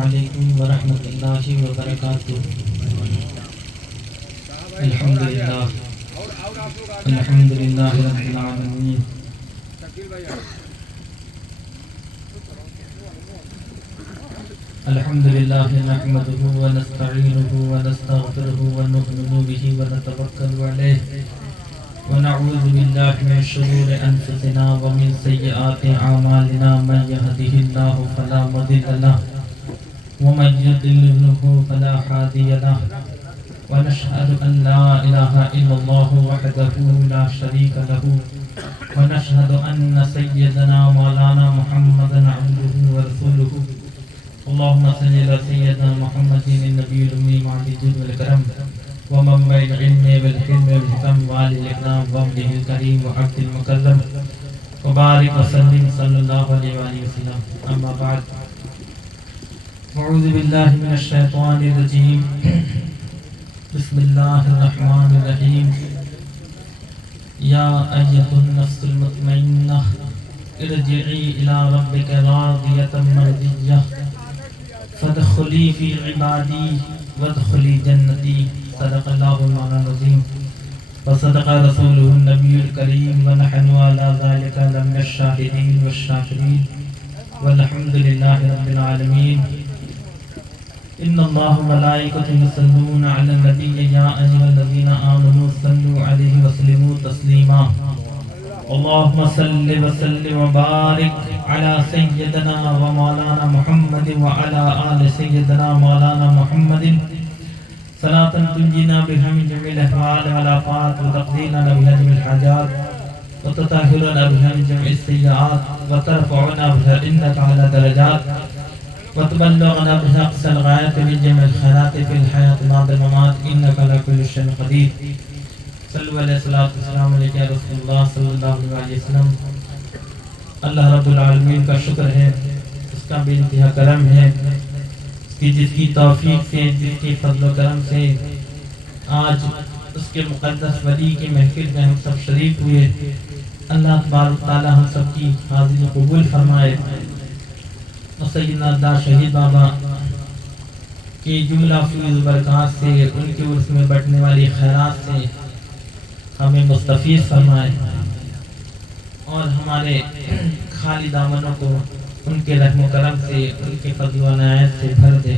علیکم ورحمۃ اللہ وبرکاتہ۔ الحمدللہ الحمدللہ رب العالمین۔ الحمدللہ نحمدہ ونستعینہ ونستغفرہ ونؤمن بہ ونتوکل علیہ ونعوذ باللہ من شرور انفسنا ومن سیئات اعمالنا، من یہدہ اللہ فلا مضل لہ ومن یضللہ فلا ہادی لہ، ونشہد ان لا الہ الا اللہ وحدہ لا شریک لہ، ونشہد ان سیدنا مولانا محمدا عبدہ ورسولہ۔ اللہم صلی علی سیدنا محمد النبی الامی وعلی الجود والکرم ومنبع العلم والحلم والحکم وآل الاکرام وامنہ الکریم وعبد المکرم وبارک وسلم صلی اللہ علیہ وآلہ وسلم۔ اما بعد، اعوذ باللہ من الشیطان الرجیم، بسم اللہ الرحمن الرحیم۔ یا ایتھا النفس المطمئنہ ارجعی الی ربک راضیۃ مرضیہ فادخلی فی عبادی وادخلی جنتی۔ صدق اللہ مولانا العظیم وصدق رسولہ النبی الکریم ونحن علی ذلک لمن الشاہدین والشاکرین والحمد للہ رب العالمین۔ ان اللہ ملائکتہ یصلون علی النبی یا ایھا الذین آمنوا صلوا علیہ وسلموا تسلیما۔ اللہم صل وسلم وبارک علی سیدنا و مولانا محمد وعلی آل سیدنا مولانا محمد صلاة تنجینا بها من جميع الأهوال والآفات وتقضينا بها جميع الحاجات وتطهرنا بها من جميع السيئات وترفعنا بها إنك على درجات وتبلغنا بها أقصى الغايات من جميع الخيرات في الحياة بعد الممات إنك على كل شيء قدير۔ صلوا علیہ الصلوۃ والسلام علیک یا رسول اللہ صلی اللہ علیہ وسلم۔ اللہ رب العالمین کا شکر ہے، اس کا بے انتہا کرم ہے کہ جس کی توفیق سے، جس کے فضل و کرم سے آج اس کے مقدس ولی کی محفل میں ہم سب شریک ہوئے۔ اللہ تبارک تعالی ہم سب کی حاضری قبول فرمائے اور سیدنا دار شہید بابا کی جملہ فیض برکات سے، ان کے عرص میں بٹنے والی خیرات سے ہمیں مستفیض فرمائے اور ہمارے خالی دامنوں کو ان کے رحم و کرم سے، ان کے فضل و عنایت سے بھر دے۔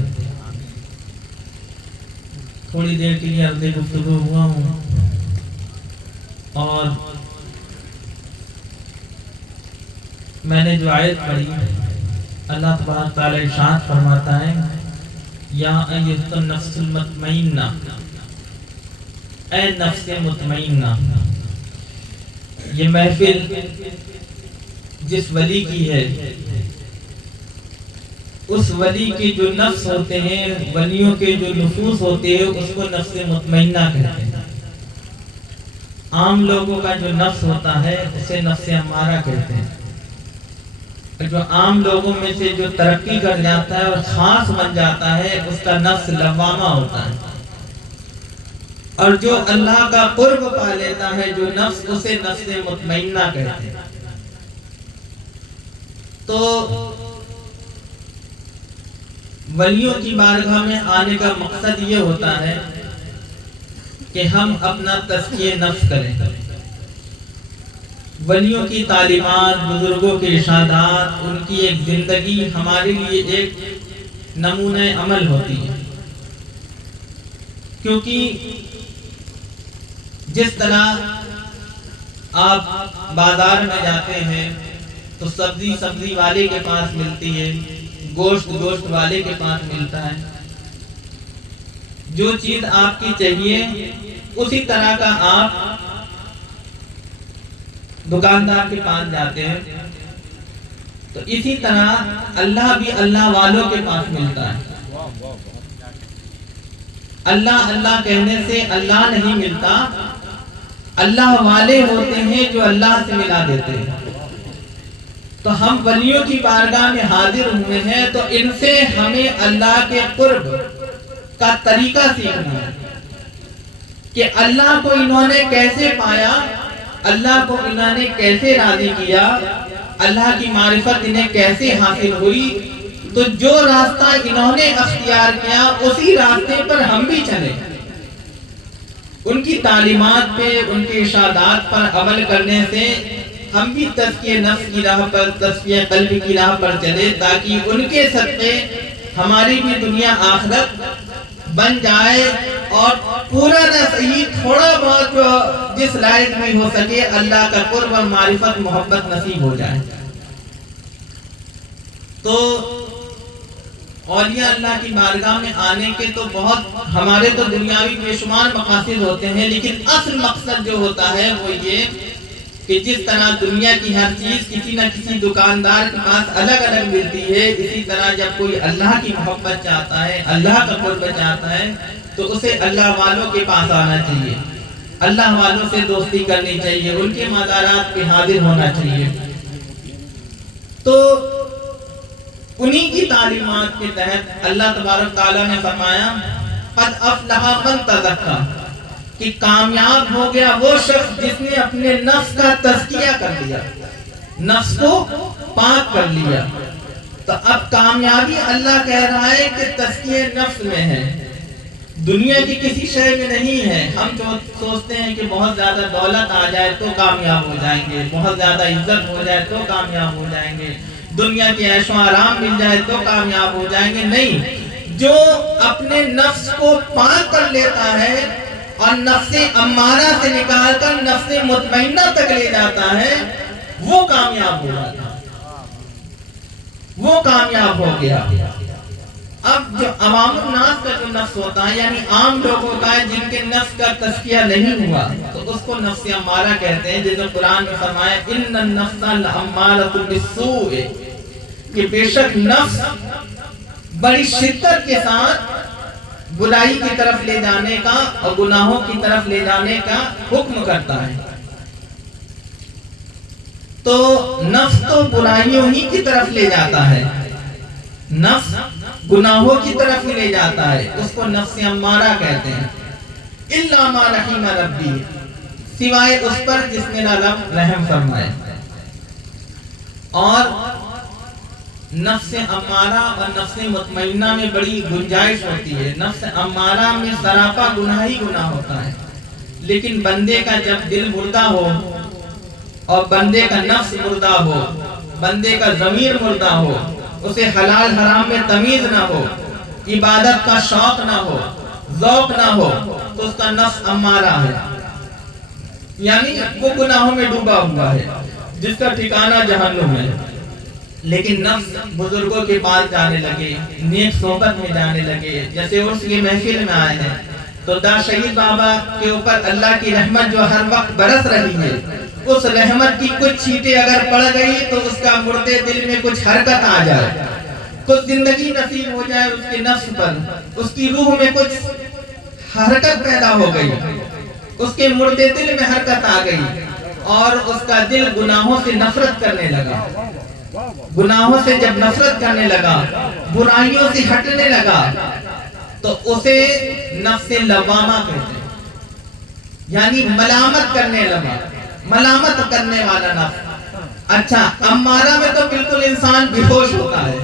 تھوڑی دیر کے لیے عرض گفتگو ہوا ہوں اور میں نے جو آیت پڑھی، اللہ تبارک تعالی ارشاد فرماتا ہے یا ایھا النفس المطمئنہ، اے نفس مطمئنہ۔ یہ محفل جس ولی کی ہے، اس ولی کے جو نفس ہوتے ہیں، ولیوں کے جو نفوس ہوتے ہیں، اس کو نفس مطمئنہ کہتے ہیں۔ عام لوگوں کا جو نفس ہوتا ہے اسے نفس امارہ کہتے ہیں۔ جو عام لوگوں میں سے جو ترقی کر جاتا ہے اور خاص بن جاتا ہے، اس کا نفس لوامہ ہوتا ہے، اور جو اللہ کا قرب پا لیتا ہے جو نفس، اسے نفس مطمئنہ کہتے ہیں۔ تو ولیوں کی بارگاہ میں آنے کا مقصد یہ ہوتا ہے کہ ہم اپنا تزکیہ نفس کریں۔ ولیوں کی تعلیمات، بزرگوں کے ارشادات، ان کی ایک زندگی ہمارے لیے ایک نمونہ عمل ہوتی ہے، کیونکہ جس طرح آپ بازار میں جاتے ہیں تو سبزی والے کے پاس ملتی ہے، گوشت والے کے پاس ملتا ہے، جو چیز آپ کی چاہیے اسی طرح کا آپ دکاندار کے پاس جاتے ہیں، تو اسی طرح اللہ بھی اللہ والوں کے پاس ملتا ہے۔ اللہ اللہ کہنے سے اللہ نہیں ملتا، اللہ والے ہوتے ہیں جو اللہ سے ملا دیتے ہیں۔ تو ہم ولیوں کی بارگاہ میں حاضر ہوئے ہیں تو ان سے ہمیں اللہ کے قرب کا طریقہ سیکھنا ہے کہ اللہ کو انہوں نے کیسے پایا، اللہ کو انہوں نے کیسے راضی کیا، اللہ کی معرفت انہیں کیسے حاصل ہوئی، تو جو راستہ انہوں نے اختیار کیا اسی راستے پر ہم بھی چلیں، ان کی تعلیمات پہ، ان کے ارشادات پر عمل کرنے سے ہم بھی تزکیہ نفس کی راہ پر، تزکیہ قلب کی راہ پر چلے، تاکہ ان کے صدقے ہماری بھی دنیا آخرت بن جائے، اور پورا نہ صحیح تھوڑا بہت جو جس لائق میں ہو سکے اللہ کا قرب و معرفت محبت نصیب ہو جائے۔ تو اولیاء اللہ کی بارگاہ میں آنے کے تو بہت ہمارے تو دنیاوی بے شمار مقاصد ہوتے ہیں، لیکن اصل مقصد جو ہوتا ہے وہ یہ کہ جس طرح دنیا کی ہر چیز کسی نہ کسی دکاندار کے پاس الگ الگ ملتی ہے، اسی طرح جب کوئی اللہ کی محبت چاہتا ہے، اللہ کا قرب چاہتا ہے، تو اسے اللہ والوں کے پاس آنا چاہیے، اللہ والوں سے دوستی کرنی چاہیے، ان کے مزارات پہ حاضر ہونا چاہیے۔ تو انہی کی تعلیمات کے تحت اللہ تبارک تعالیٰ نے فرمایا قد افلح من تزکا، کہ کامیاب ہو گیا وہ شخص جس نے اپنے نفس کا تزکیہ کر لیا، نفس کو پاک کر لیا۔ تو اب کامیابی اللہ کہہ رہا ہے کہ تزکیہ نفس میں ہے، دنیا کی کسی شے میں نہیں ہے۔ ہم جو سوچتے ہیں کہ بہت زیادہ دولت آ جائے تو کامیاب ہو جائیں گے، بہت زیادہ عزت ہو جائے تو کامیاب ہو جائیں گے، دنیا کے عیش و آرام مل جائے تو کامیاب ہو جائیں گے، نہیں۔ جو اپنے نفس کو پاک کر لیتا ہے اور نفس امارہ سے نکال کر نفس مطمئنہ تک لے جاتا ہے، وہ کامیاب ہو جاتا ہے، وہ کامیاب ہو گیا۔ اب جو عوام الناس کا جو نفس ہوتا ہے، یعنی عام لوگوں کا ہے جن کے نفس کا تزکیہ نہیں ہوا، تو اس کو نفس امارہ کہتے ہیں، جیسے قرآن میں فرمایا ان النفس لامارۃ بالسوء، کہ بے شک نفس بڑی شدت کے ساتھ برائی کی طرف لے جانے کا اور گناہوں کی طرف لے جانے کا حکم کرتا ہے۔ تو نفس تو برائیوں ہی کی طرف لے جاتا ہے، نفس گناہوں کی طرف ہی لے جاتا ہے، اس کو نفس امارہ کہتے ہیں۔ الا ما رحم ربی، سوائے اس پر جس نے رحم فرمائے۔ اور نفس امارہ اور نفس مطمئنہ میں بڑی گنجائش ہوتی ہے۔ نفس امارہ میں سراپا گناہ ہی گناہ ہوتا ہے، لیکن بندے کا جب دل مردہ ہو اور بندے کا نفس مردہ ہو، بندے کا ضمیر مردہ ہو، اسے حلال حرام میں تمیز نہ ہو، عبادت کا شوق نہ ہو، ذوق نہ ہو، تو اس کا نفس امارہ ہے، یعنی وہ گناہوں میں ڈوبا ہوا ہے جس کا ٹھکانہ جہنم ہے۔ لیکن نفس بزرگوں کے پاس جانے لگے، نیک صحبت میں جانے لگے، جیسے عرس کی محفل میں آئے ہیں تو دا شہید بابا کے اوپر اللہ کی رحمت جو ہر وقت برس رہی ہے، اس رحمت کی کچھ چھینٹیں اگر پڑ گئی تو اس کا مردے دل میں کچھ حرکت آ جائے، کچھ زندگی نصیب ہو جائے اس کے نفس پر، اس کی روح میں کچھ حرکت پیدا ہو گئی، اس کے مردے دل میں حرکت آ گئی اور اس کا دل گناہوں سے نفرت کرنے لگا۔ گناہوں سے جب نفرت کرنے لگا، برائیوں سے ہٹنے لگا، تو اسے نفس لوامہ کہتے ہیں، یعنی ملامت کرنے لگا، ملامت کرنے والا نفس۔ اچھا، امارہ میں تو بالکل انسان بے ہوش ہوتا ہے،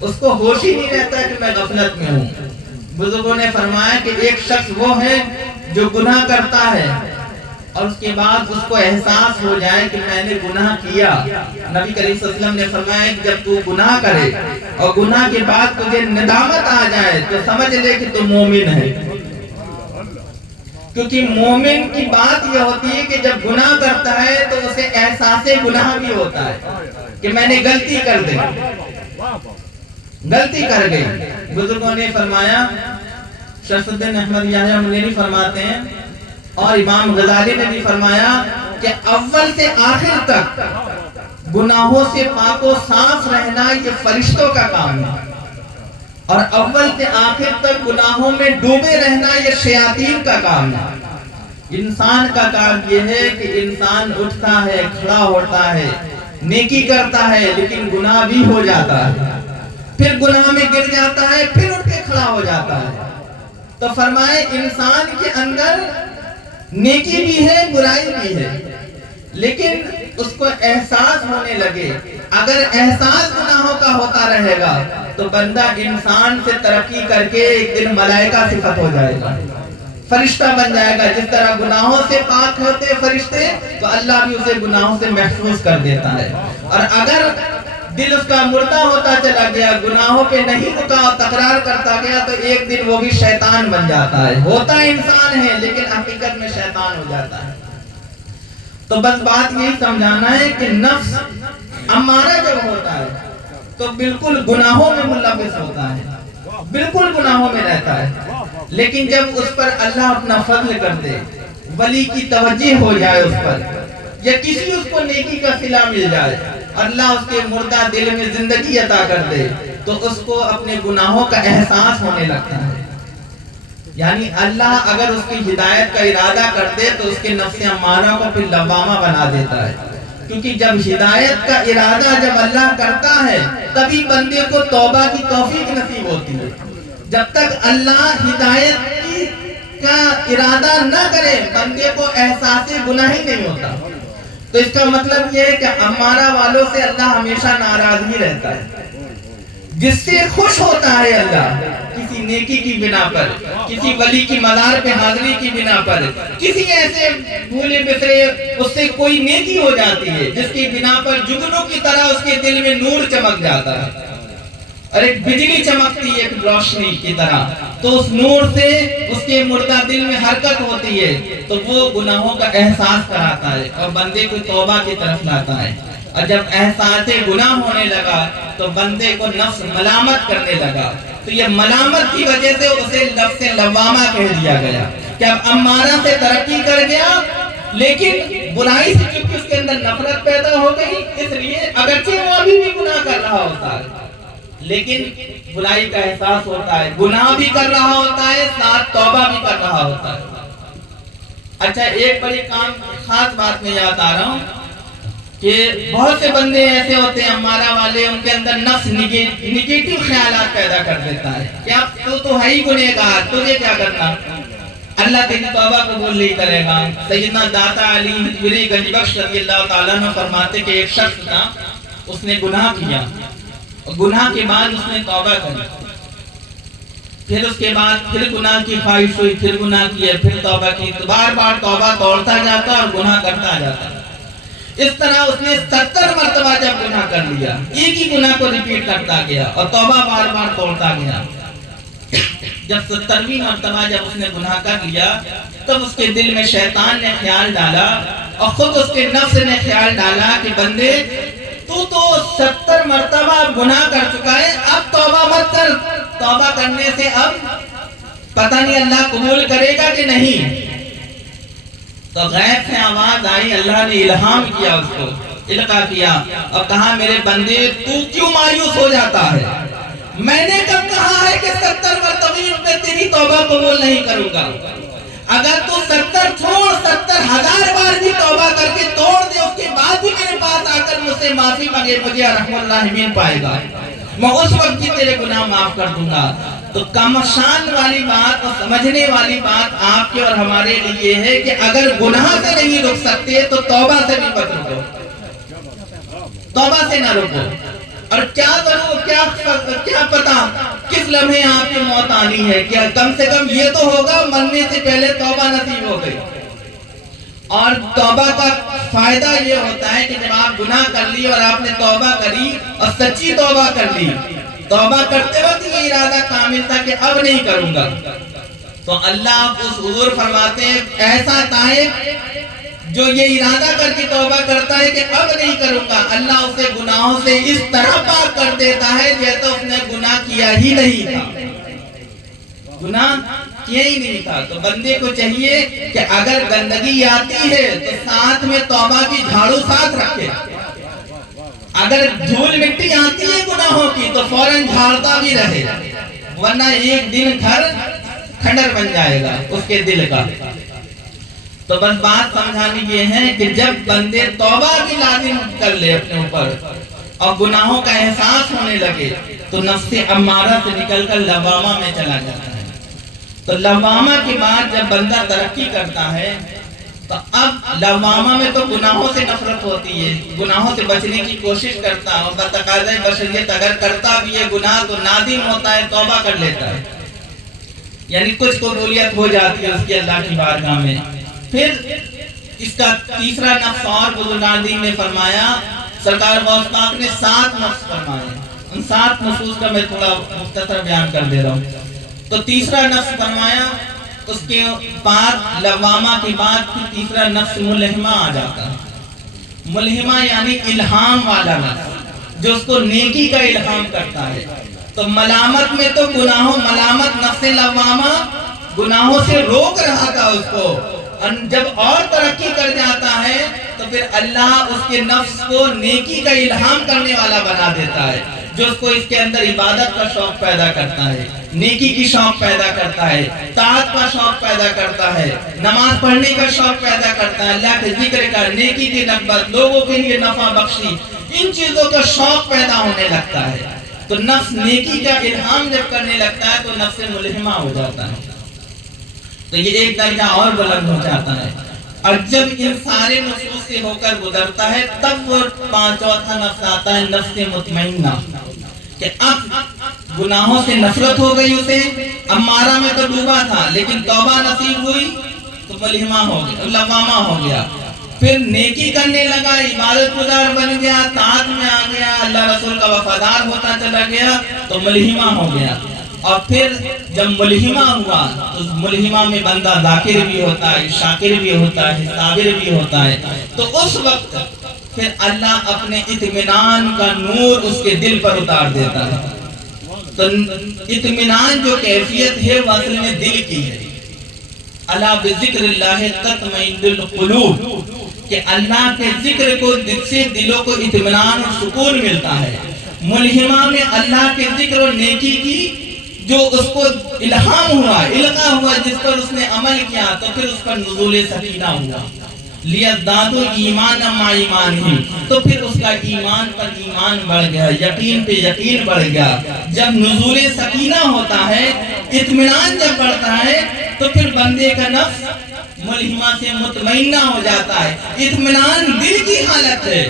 اس کو ہوش ہی نہیں رہتا کہ میں غفلت میں ہوں۔ بزرگوں نے فرمایا کہ ایک شخص وہ ہے جو گناہ کرتا ہے اور اس کے بعد اس کو احساس ہو جائے کہ میں نے گناہ کیا۔ نبی کریم صلی اللہ علیہ وسلم نے فرمایا کہ جب تو گناہ کرے اور گناہ کے بعد تجھے ندامت آ جائے تو سمجھ لے کہ تو مومن ہے، کیونکہ مومن کی بات یہ ہوتی ہے کہ جب گناہ کرتا ہے تو اسے احساس گناہ بھی ہوتا ہے کہ میں نے غلطی کر دی، غلطی کر گئی۔ بزرگوں نے فرمایا، شمس الدین احمد یحییٰ منیری فرماتے ہیں اور امام غزالی نے بھی فرمایا کہ اول سے آخر تک گناہوں سے پاک و صاف رہنا یہ فرشتوں کا کام ہے، اور اول سے آخر تک گناہوں میں ڈوبے رہنا یہ شیاطین کا کام ہے۔ انسان کا کام یہ ہے کہ انسان اٹھتا ہے، کھڑا ہوتا ہے، نیکی کرتا ہے، لیکن گناہ بھی ہو جاتا ہے، پھر گناہ میں گر جاتا ہے، پھر اٹھ کے کھڑا ہو جاتا ہے۔ تو فرمائے انسان کے اندر نیکی بھی ہے، برائی بھی ہے، لیکن اس کو احساس ہونے لگے۔ اگر احساس گناہوں کا ہوتا رہے گا تو بندہ انسان سے ترقی کر کے ایک دن ملائکہ صفت ہو جائے گا، فرشتہ بن جائے گا۔ جس طرح گناہوں سے پاک ہوتے فرشتے، تو اللہ بھی اسے گناہوں سے محفوظ کر دیتا ہے۔ اور اگر دل اس کا مردہ ہوتا چلا گیا، گناہوں پہ نہیں رکا اور تکرار کرتا گیا، تو ایک دن وہ بھی شیطان بن جاتا ہے۔ ہوتا انسان ہے لیکن حقیقت میں شیطان ہو جاتا ہے۔ تو بس بات یہی سمجھانا ہے کہ نفس امارہ جب ہوتا ہے تو بالکل گناہوں میں ملوث ہوتا ہے، بالکل گناہوں میں رہتا ہے، لیکن جب اس پر اللہ اپنا فضل کر دے، ولی کی توجہ ہو جائے اس پر، یا کسی اس کو نیکی کا صلہ مل جائے، اللہ اس کے مردہ دل میں زندگی عطا کر دے، تو اس کو اپنے گناہوں کا احساس ہونے لگتا ہے۔ یعنی اللہ اگر اس کی ہدایت کا ارادہ کر دے تو اس کے نفس امارہ کو پھر لوامہ بنا دیتا ہے، کیونکہ جب ہدایت کا ارادہ جب اللہ کرتا ہے تبھی بندے کو توبہ کی توفیق نصیب ہوتی ہے۔ جب تک اللہ ہدایت کا ارادہ نہ کرے بندے کو احساس گناہ ہی نہیں ہوتا۔ تو اس کا مطلب یہ ہے کہ امارہ والوں سے اللہ ہمیشہ ناراض ہی رہتا ہے۔ جس سے خوش ہوتا ہے اللہ کسی نیکی کی بنا پر، کسی ولی کی مزار پہ حاضری کی بنا پر، کسی ایسے بھولے بسرے اس سے کوئی نیکی ہو جاتی ہے جس کی بنا پر جگنوں کی طرح اس کے دل میں نور چمک جاتا ہے، اور ایک بجلی چمکتی ہے ایک روشنی کی طرح، تو اس نور سے اس کے مردہ دل میں حرکت ہوتی ہے، تو وہ گناہوں کا احساس کراتا ہے اور بندے کو توبہ کی طرف لاتا ہے۔ اور جب احساس گناہ ہونے لگا تو بندے کو نفس ملامت کرنے لگا، تو یہ ملامت کی وجہ سے اسے نفس لوامہ کہہ دیا گیا کہ اب امارہ سے ترقی کر گیا، لیکن برائی سے چونکہ اس کے اندر نفرت پیدا ہو گئی، اس لیے اگرچہ وہ ابھی بھی گناہ کر رہا ہوتا ہے لیکن برائی کا احساس ہوتا ہے، گناہ بھی کر رہا ہوتا ہے، ساتھ توبہ بھی کر رہا ہوتا ہے۔ اچھا، ایک بڑی خاص بات میں یاد آ رہا ہوں کہ بہت سے بندے ایسے ہوتے ہیں امارہ والے، ان کے اندر نفس نگیٹو خیالات پیدا کر دیتا ہے کہ اب تو ہے ہی گنہگار، تجھے کیا کرنا، اللہ تیری توبہ قبول نہیں کرے گا۔ سیدنا داتا علی حجویری گنج بخش رضی اللہ تعالیٰ عنہ فرماتے کہ ایک شخص تھا، اس نے گناہ کیا، اور گناہ کے بعد اس نے توبہ کری، پھر اس کے بعد پھر گناہ کی خواہش ہوئی، پھر گناہ کیے، پھر توبہ کی، تو بار بار توبہ توڑتا جاتا اور گناہ کرتا جاتا۔ اس طرح اس نے 70 مرتبہ جب گناہ کر لیا، ایک ہی گناہ کو ریپیٹ کرتا گیا اور توبہ بار بار توڑتا گیا۔ جب 70ویں مرتبہ جب اس نے گناہ کر لیا، تب اس کے دل میں شیطان نے خیال ڈالا اور خود اس کے نفس نے خیال ڈالا کہ بندے تو 70 مرتبہ گناہ کر چکا ہے، اب توبہ مت کر، توبہ کرنے سے اب پتہ نہیں اللہ قبول کرے گا کہ نہیں۔ تو غیب سے آواز آئی، اللہ نے الہام کیا، اس کو القا کیا اور کہا میرے بندے تو کیوں مایوس ہو جاتا ہے، میں نے کب کہا ہے کہ 70 مرتبہ میں تیری توبہ قبول نہیں کروں گا، اگر تو 70 چھوڑ 70,000 بار بھی توبہ کر کے توڑ دے، اس کے بعد بھی میرے پاس آ کر مجھ سے معافی مانگے، مجھے رحم اللہ مین پائے گا، میں اس وقت کی تیرے گناہ معاف کر دوں گا۔ تو کم شان والی بات اور سمجھنے والی بات آپ کے اور ہمارے لیے یہ ہے کہ اگر گناہ سے نہیں رک سکتے تو توبہ سے بھی مت رکو، توبہ سے نہ رکو۔ اور کیا کرو، کیا پتا کس لمحے آپ کی موت آنی ہے، کیا کم سے کم یہ تو ہوگا مرنے سے پہلے توبہ نصیب ہو گئی۔ اور توبہ کا فائدہ یہ ہوتا ہے کہ جب آپ گناہ کر لی اور آپ نے توبہ کری اور سچی توبہ کر لی، توبہ کرتے وقت یہ ارادہ کامل تھا کہ اب نہیں کروں گا، تو اللہ اس حضور فرماتے ہیں ایسا تائب جو یہ ارادہ کر کے توبہ کرتا ہے کہ اب نہیں کروں گا، اللہ اسے گناہوں سے اس طرح پاک کر دیتا ہے جیسے اس نے گناہ کیا ہی نہیں تھا، گناہ کیا ہی نہیں تھا۔ تو بندے کو چاہیے کہ اگر گندگی آتی ہے تو ساتھ میں توبہ کی جھاڑو ساتھ رکھے، اگر دھول مٹی آتی ہے گناہوں کی تو فوراً جھاڑتا بھی رہے، ورنہ ایک دن گھر کھنڈر بن جائے گا اس کے دل کا۔ تو بس بات سمجھانی یہ ہے کہ جب بندے توبہ بھی لازم کر لے اپنے اوپر اور گناہوں کا احساس ہونے لگے تو نفس امارہ سے نکل کر لوامہ میں چلا جاتا ہے۔ تو لوامہ کے بعد جب بندہ ترقی کرتا ہے تو اب لوامہ میں تو گناہوں سے نفرت ہوتی ہے، گناہوں سے بچنے کی کوشش کرتا ہے، اور بتقاضۂ بشریت اگر کرتا بھی ہے گناہ تو نادم ہوتا ہے، توبہ کر لیتا ہے، یعنی کچھ قبولیت ہو جاتی ہے اس کی اللہ کی بارگاہ میں۔ پھر اس کا تیسرا نفس اور بزرگان دین نے فرمایا، سرکار غوث پاک نے 7 نفس فرمائے، ان 7 نفوس کا میں تھوڑا مختصر بیان کر دے رہا ہوں۔ تو تیسرا نفس فرمایا، اس کے بعد لوامہ کے بعد پھر تیسرا نفس ملہمہ آ جاتا ہے۔ ملہمہ یعنی الہام والا نفس، جو اس کو نیکی کا الہام کرتا ہے۔ تو ملامت میں تو گناہوں، ملامت نفس لوامہ گناہوں سے روک رہا تھا اس کو، جب اور ترقی کر جاتا ہے تو پھر اللہ اس کے نفس کو نیکی کا الہام کرنے والا بنا دیتا ہے، جو اس کو اس کے اندر عبادت کا شوق پیدا کرتا ہے، نیکی کی شوق پیدا کرتا ہے، طاعت کا شوق پیدا کرتا ہے، نماز پڑھنے کا شوق پیدا کرتا ہے، اللہ کے ذکر کا، نیکی کی نسبت، لوگوں کے لیے نفع بخشی، ان چیزوں کا شوق پیدا ہونے لگتا ہے۔ تو نفس نیکی کا الہام جب کرنے لگتا ہے تو نفس ملہمہ ہو جاتا ہے، تو یہ ایک درجہ اور بلند ہو جاتا ہے۔ اور جب ان سارے نفوس سے ہو کر گزرتا ہے تب وہ چوتھا نفس آتا ہے، نفس مطمئنہ، کہ اب گناہوں سے نفرت ہو گئی اسے، امارہ میں تو ڈوبا تھا لیکن توبہ نصیب ہوئی تو ملہمہ ہو گیا، لوامہ ہو گیا، پھر نیکی کرنے لگا، عبادت گزار بن گیا، طاعت میں آ گیا، اللہ رسول کا وفادار ہوتا چلا گیا تو ملہمہ ہو گیا۔ اور پھر جب ملہمہ ہوا تو ملہمہ میں بندہ ذاکر بھی ہوتا ہے، شاکر بھی ہوتا ہے، صابر بھی ہوتا ہے، تو اس وقت پھر اللہ اپنے اطمینان کا نور اس کے دل پر اتار دیتا ہے۔ تو اطمینان جو کیفیت ہے وہ اصل میں دل کی ہے، الا بذکر اللہ تطمئن القلوب، کہ اللہ کے ذکر کو دل سے دلوں کو اطمینان اور سکون ملتا ہے۔ ملہمہ میں اللہ کے ذکر اور نیکی کی جو اس کو الہام ہوا، القا ہوا، جس پر اس نے عمل کیا تو پھر اس پر نزول سکینہ ہوا، لیزدادوا ایمانا مع ایمانہم، تو پھر اس کا ایمان پر ایمان بڑھ گیا، یقین پہ یقین بڑھ گیا۔ جب نزول سکینہ ہوتا ہے، اطمینان جب بڑھتا ہے تو پھر بندے کا نفس ملہمہ سے مطمئنہ ہو جاتا ہے۔ اطمینان دل کی حالت ہے،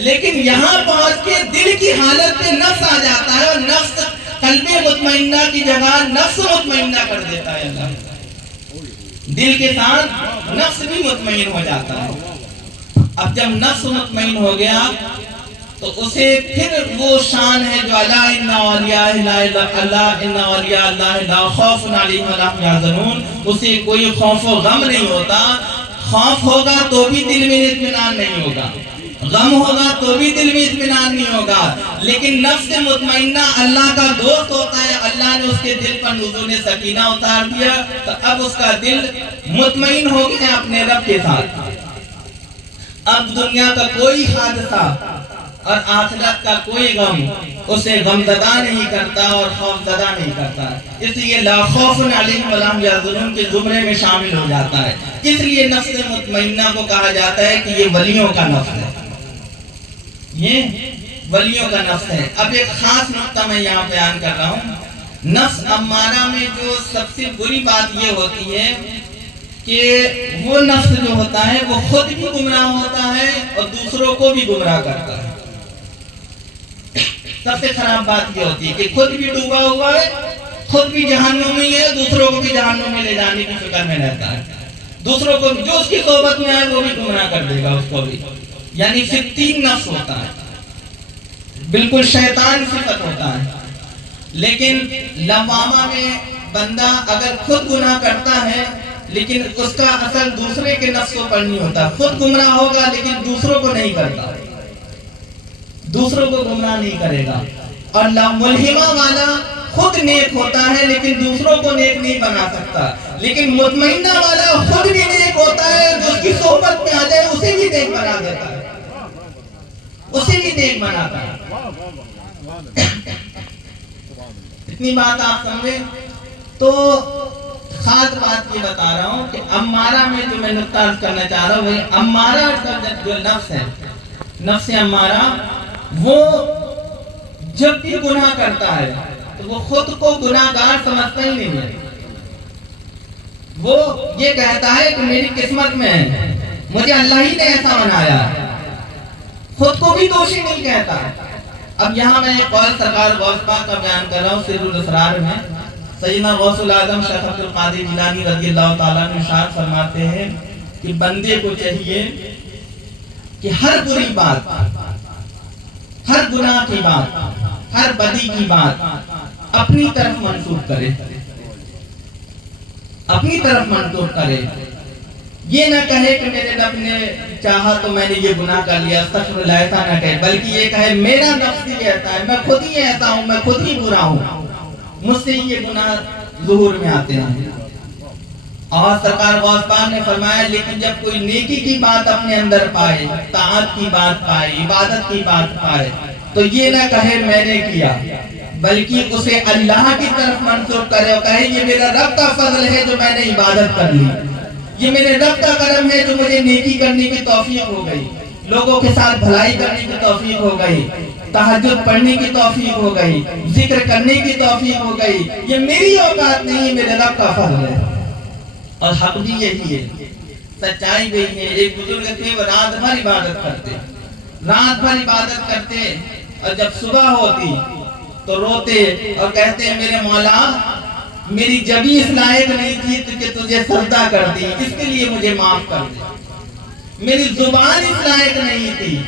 لیکن یہاں پہنچ کے دل کی حالت پہ نفس آ جاتا ہے، اور نفس قلب مطمئنہ کی جگہ نفس مطمئنہ کر دیتا ہے اللہ، دل کے ساتھ نفس بھی مطمئن ہو جاتا ہے۔ اب جب نفس مطمئن ہو گیا تو اسے پھر وہ شان ہے جو الا ان اولیاء اللہ لا خوف علیہم ولا هم يحزنون، اسے کوئی خوف و غم نہیں ہوتا۔ خوف ہوگا تو بھی دل میں اطمینان نہیں ہوگا، غم ہوگا تو بھی دل میں اطمینان نہیں ہوگا، لیکن نفس مطمئنہ اللہ کا دوست ہوتا ہے، اللہ نے اس کے دل پر نزول سکینہ اتار دیا تو اب اس کا دل مطمئن ہو گیا اپنے رب کے ساتھ۔ اب دنیا کا کوئی حادثہ اور آخرت کا کوئی غم اسے غمزدہ نہیں کرتا اور خوفزدہ نہیں کرتا، اس لیے لا خوف علیہم ولا هم يحزنون کے زمرے میں شامل ہو جاتا ہے۔ اس لیے نفس مطمئنہ کو کہا جاتا ہے کہ یہ ولیوں کا نفس ہے، یہ ولیوں کا نفس ہے۔ اب ایک خاص نقطہ میں یہاں بیان کر رہا ہوں، نفس امارہ میں جو سب سے بری بات یہ ہوتی ہے کہ وہ نفس جو ہوتا ہے وہ خود بھی گمراہ ہوتا ہے اور دوسروں کو بھی گمراہ کرتا ہے۔ سب سے خراب بات یہ ہوتی ہے کہ خود بھی ڈوبا ہوا ہے، خود بھی جہنم میں ہے، دوسروں کو بھی جہنم میں لے جانے کی فکر میں رہتا ہے، دوسروں کو جو اس کی صحبت میں آئے وہ بھی گمراہ کر دے گا اس کو بھی۔ یعنی پھر 3 نفس ہوتا ہے، بالکل شیطان صفت ہوتا ہے۔ لیکن لوامہ میں بندہ اگر خود گناہ کرتا ہے لیکن اس کا اثر دوسرے کے نفسوں پر نہیں ہوتا، خود گمراہ ہوگا لیکن دوسروں کو نہیں کرتا، دوسروں کو گمراہ نہیں کرے گا۔ اور ملہمہ والا خود نیک ہوتا ہے لیکن دوسروں کو نیک نہیں بنا سکتا، لیکن مطمئنہ والا خود بھی نیک ہوتا ہے، جو اس کی صحبت میں آ جائے اسے بھی نیک بنا دیتا ہے، اسے بھی نیک بناتا ہے۔ اتنی بات آپ سمجھیں تو خاص بات یہ بتا رہا ہوں کہ امارہ میں جو میں نقطہ عرض کرنا چاہ رہا ہوں وہی امارہ کا جو نفس ہے، نفس امارہ، وہ جب بھی گناہ کرتا ہے تو وہ خود کو گناہگار سمجھتا ہی نہیں ہے، وہ یہ کہتا ہے کہ میری قسمت میں ہے، مجھے اللہ ہی نے ایسا بنایا، خود کو بھی دوشی نہیں کہتا۔ اب یہاں میں ایک قول سرکار غوث پاک کا بیان کر رہا ہوں سر الاسرار میں۔ سیدنا غوث العظم شیخ عبد القادر جیلانی رضی اللہ تعالیٰ عنہ ارشاد فرماتے ہیں کہ بندے کو چاہیے کہ ہر بری بات، ہر گناہ کی بات، ہر بدی کی بات اپنی طرف منسوب کرے، اپنی طرف منسوب کرے۔ یہ نہ کہے کہ میرے رب نے چاہا تو میں نے یہ گناہ کر لیا، استغفر اللہ، ایسا نہ کہے، بلکہ یہ کہے میرا نفس ہی ایسا ہے، میں خود ہی ایسا ہوں، میں خود ہی برا ہوں، مجھ سے یہ گناہ ظہور میں آتے ہیں۔ اور سرکار غوث پاک نے فرمایا لیکن جب کوئی نیکی کی بات اپنے اندر پائے، طاعت کی بات پائے، عبادت کی بات پائے، تو یہ نہ کہے میں نے کیا، بلکہ اسے اللہ کی طرف منسوب کرے اور کہے یہ میرا رب کا فضل ہے جو میں نے عبادت کر لی، یہ میرے رب کا کرم ہے جو مجھے نیکی کرنے کی توفیق ہو گئی، لوگوں کے ساتھ بھلائی کرنے کی توفیق ہو گئی، تہجد پڑھنے کی توفیق ہو گئی، ذکر کرنے کی توفیق ہو گئی، یہ میری اوقات نہیں، یہ میرے رب کا فضل ہے۔ اور حق بھی یہی ہے، سچائی بھی ہے۔ ایک بزرگ تھے، وہ رات بھر عبادت کرتے، رات بھر عبادت کرتے، اور جب صبح ہوتی تو روتے اور کہتے میرے مولا میری جبی اس لائق نہیں تھی کہ تجھے سجدہ کر دی، اس کے لیے مجھے معاف کر دے، میری زبان اس لائق نہیں تھی،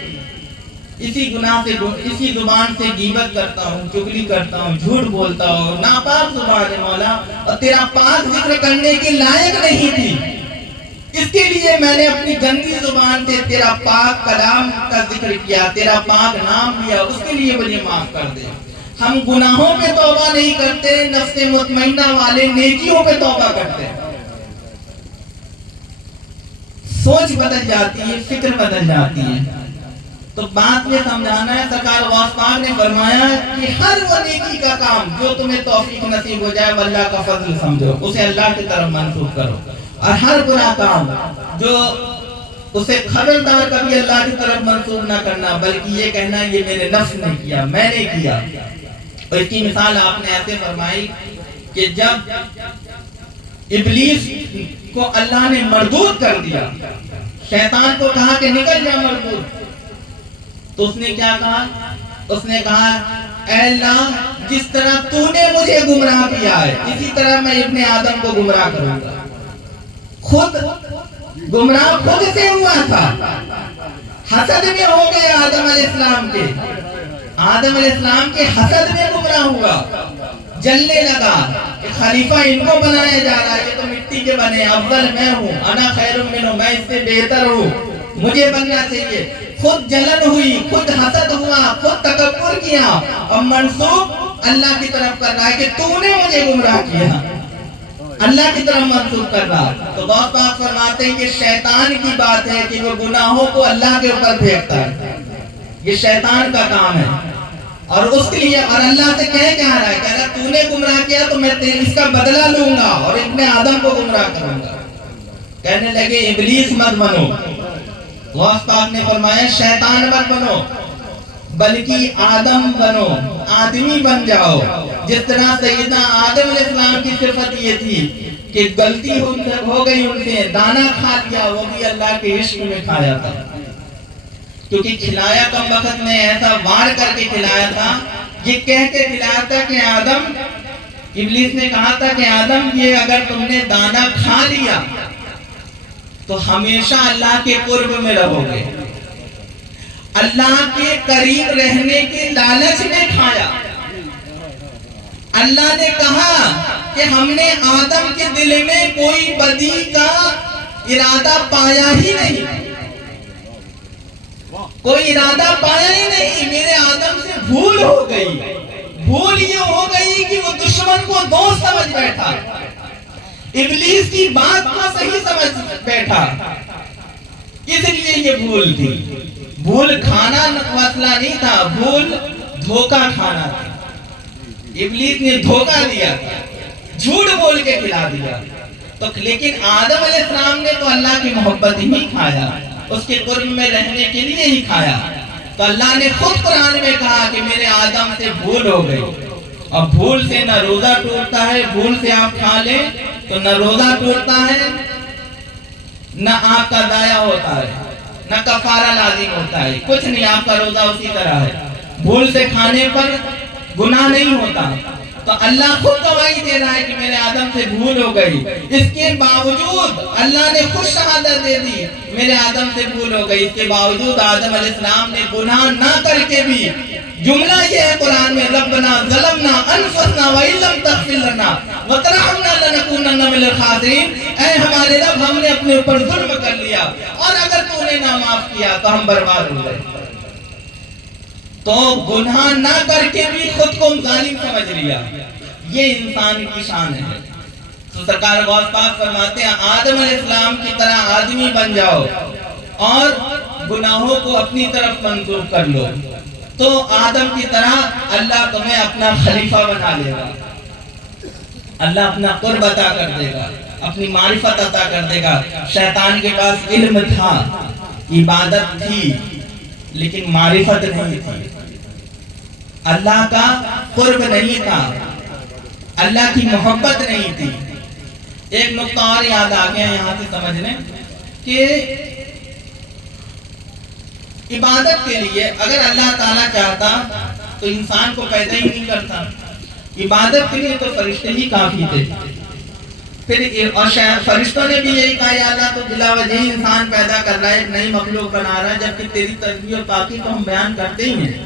اسی گناہ سے، اسی زبان سے غیبت کرتا ہوں، چغلی کرتا ہوں، جھوٹ بولتا ہوں، ناپاک زبان ہے مولا، اور تیرا پاک ذکر کرنے کی لائق نہیں تھی، اس کے لیے میں نے اپنی گندی زبان سے تیرا پاک کلام کا ذکر کیا، تیرا پاک نام لیا، اس کے لیے مجھے معاف کر دے۔ ہم گناہوں پہ توبہ نہیں کرتے، نفس مطمئنہ والے نیکیوں پہ توبہ کرتے ہیں۔ سوچ بدل جاتی ہے، فکر بدل جاتی ہے۔ تو بات یہ سمجھانا ہے، سرکار غوث پاک نے فرمایا کہ ہر وہ نیکی کا کام جو تمہیں توفیق نصیب ہو جائے وہ اللہ کا فضل سمجھو، اسے اللہ کی طرف منسوب کرو، اور ہر برا کام جو اسے خبردار کبھی اللہ کی طرف منسوب نہ کرنا، بلکہ یہ کہنا یہ میرے نفس نے کیا، میں نے کیا۔ اور اس کی مثال آپ نے ایسے فرمائی کہ جب ابلیس کو اللہ نے مردود کر دیا، شیطان کو کہا کہ نکل جا مردود، تو اس نے کیا کہا؟ اس نے کہا اے اللہ جس طرح تو نے مجھے گمراہ کیا ہے اسی طرح میں ابن آدم کو گمراہ کروں گا۔ خود گمراہ خود سے ہوا تھا، حسد میں ہو گئے آدم علیہ السلام کے، آدم علیہ السلام کے حسد میں گمراہ ہوا، جلنے لگا کہ خلیفہ ان کو بنایا جا رہا ہے، یہ تو مٹی کے بنے، افضل میں ہوں، انا خیر منہ، میں اس سے بہتر ہوں، مجھے بننا چاہیے۔ خود جلن ہوئی، خود حسد ہوا، خود تکبر کیا، اور منسوب اللہ کی طرف کر رہا ہے کہ تو نے مجھے گمراہ کیا، اللہ کی طرف منسوب کر رہا۔ تو غوث پاک فرماتے ہیں کہ شیطان کی بات ہے کہ وہ گناہوں کو اللہ کے اوپر پھینکتا ہے، یہ شیطان کا کام ہے، اور اس کے لیے اور اللہ سے کہہ رہا ہے کہ اگر تو نے گمراہ کیا تو میں اس کا بدلہ لوں گا اور ابن آدم کو گمراہ کروں گا۔ کہنے لگے ابلیس مت بنو، غوث پاک نے فرمایا شیطان مت بنو بلکہ آدم بنو، آدمی بن جاؤ۔ جس طرح سیدنا آدم علیہ السلام کی صفت یہ تھی کہ غلطی ہو گئی ان سے، دانا کھا لیا، وہ بھی اللہ کے عشق میں کھایا تھا، کیونکہ کھلایا کم وقت میں ایسا وار کر کے کھلایا تھا، یہ کہہ کے کھلایا تھا کہ آدم، ابلیس نے کہا تھا کہ آدم یہ اگر تم نے دانا کھا لیا تو ہمیشہ اللہ کے قرب میں رہو گے، اللہ کے قریب رہنے کے لالچ میں کھایا۔ اللہ نے کہا کہ ہم نے آدم کے دل میں کوئی بدی کا ارادہ پایا ہی نہیں، کوئی ارادہ پایا ہی نہیں، میرے آدم سے بھول ہو گئی، بھول یہ ہو گئی کہ وہ دشمن کو دوست سمجھ بیٹھا، ابلیس کی بات کو صحیح سمجھ بیٹھا، اس لیے یہ بھول تھی۔ بھول کھانا مسئلہ نہیں تھا، بھول دھوکہ کھانا تھا، ابلیس نے دھوکہ دیا تھا، جھوٹ بول کے کھلا دیا۔ تو لیکن آدم علیہ السلام نے تو اللہ کی محبت ہی کھایا، اس کے قرب میں رہنے کے لیے ہی کھایا۔ تو اللہ نے خود قرآن میں کہا کہ میرے آدم سے بھول ہو گئی، اور بھول سے نہ روزہ ٹوٹتا ہے، بھول سے آپ کھا لیں تو نہ روزہ ٹوٹتا ہے نہ آپ کا ضائع ہوتا ہے، نہ کفارہ لازم ہوتا ہے، کچھ نہیں، آپ کا روزہ اسی طرح ہے۔ بھول سے کھانے پر گناہ نہیں ہوتا، تو اللہ خود گواہی دے رہا ہے کہ میرے آدم سے بھول ہو گئی، اس کے باوجود اللہ نے خود شہادت دے دی میرے آدم سے بھول ہو گئی، اس کے باوجود آدم علیہ السلام نے گناہ نہ کر کے بھی، جملہ یہ ہے قرآن میں، ربنا ظلمنا انفسنا وَإِن لَّمْ تَغْفِرْ لَنَا وَتَرْحَمْنَا لَنَكُونَنَّ مِنَ الْخَاسِرِينَ، اے ہمارے رب ہم نے اپنے اوپر ظلم کر لیا اور اگر تو نے نہ معاف کیا تو ہم برباد ہو گئے۔ تو گناہ نہ کر کے بھی خود کو ظالم سمجھ لیا، یہ انسان کی شان ہے۔ تو سرکار غوث پاک فرماتے ہیں آدم علیہ السلام کی طرح آدمی بن جاؤ اور گناہوں کو اپنی طرف منسوخ کر لو، تو آدم کی طرح اللہ تمہیں اپنا خلیفہ بنا لے گا، اللہ اپنا قرب عطا کر دے گا، اپنی معرفت عطا کر دے گا۔ شیطان کے پاس علم تھا، عبادت تھی، لیکن معرفت نہیں تھی، اللہ کا قرب نہیں تھا، اللہ کی محبت نہیں تھی۔ ایک نقطہ اور یاد آ گیا یہاں سے سمجھ لیں کہ عبادت کے لیے اگر اللہ تعالیٰ چاہتا تو انسان کو پیدا ہی نہیں کرتا، عبادت کے لیے تو فرشتے ہی کافی تھے۔ پھر اور فرشتوں نے بھی یہی کہا یا اللہ تو بلا وجہ انسان پیدا کر رہا ہے، ایک نئی مخلوق بنا رہا ہے، جبکہ تیری تسبیح اور پاکی تو ہم بیان کرتے ہی ہیں۔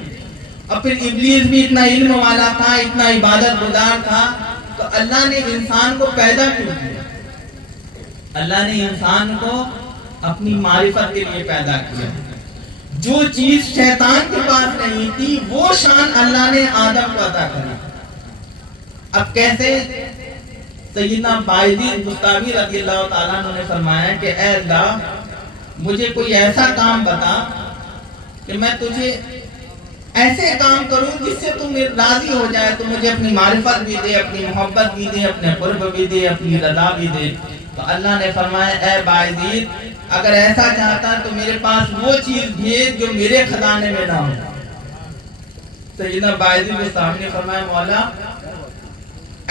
اور پھر ابلیس بھی اتنا علم والا تھا، اتنا عبادت گزار تھا، تو اللہ نے انسان کو پیدا کیوں کیا؟ اللہ نے انسان کو اپنی معرفت کے لیے پیدا کیا۔ جو چیز شیطان کے پاس نہیں تھی وہ شان اللہ نے آدم کو عطا کری۔ اب کیسے؟ سیدنا باعزید بستامی رضی اللہ تعالیٰ عنہ نے فرمایا کہ اے اللہ مجھے کوئی ایسا کام بتا کہ میں تجھے ایسے کام کروں جس سے تم راضی ہو جائے، تو مجھے اپنی معرفت بھی دے، اپنی محبت بھی دے، اپنے قرب بھی دے، اپنی رضا بھی دے۔ تو اللہ نے فرمایا اے باعزید اگر ایسا چاہتا تو میرے پاس وہ چیز بھیج جو میرے خزانے میں نہ ہو۔ سیدنا باعزید بستامی نے فرمایا مولا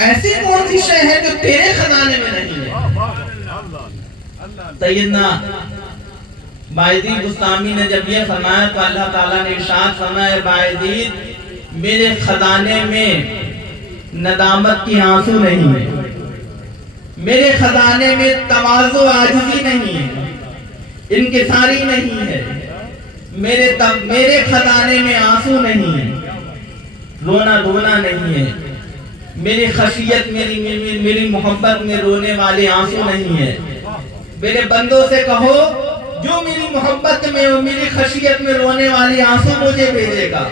ایسی کون سی شے ہے جو تیرے خزانے میں نہیں ہے؟ سیدنا باعزید بستامی نے جب یہ فرمایا تو اللہ تعالیٰ نے ارشاد فرمایا باعزید میرے خزانے میں ندامت کی آنسو نہیں ہے، میرے خزانے میں تواضع عاجزی نہیں ہے، انکساری نہیں ہے، میرے خزانے میں آنسو نہیں ہے، رونا دھونا نہیں ہے، میری خشیت میری محبت میں رونے والے آنسو نہیں ہے۔ میرے بندوں سے کہو جو میری محبت میں اور میری خشیت میں رونے والے آنسو مجھے بھیجے گا،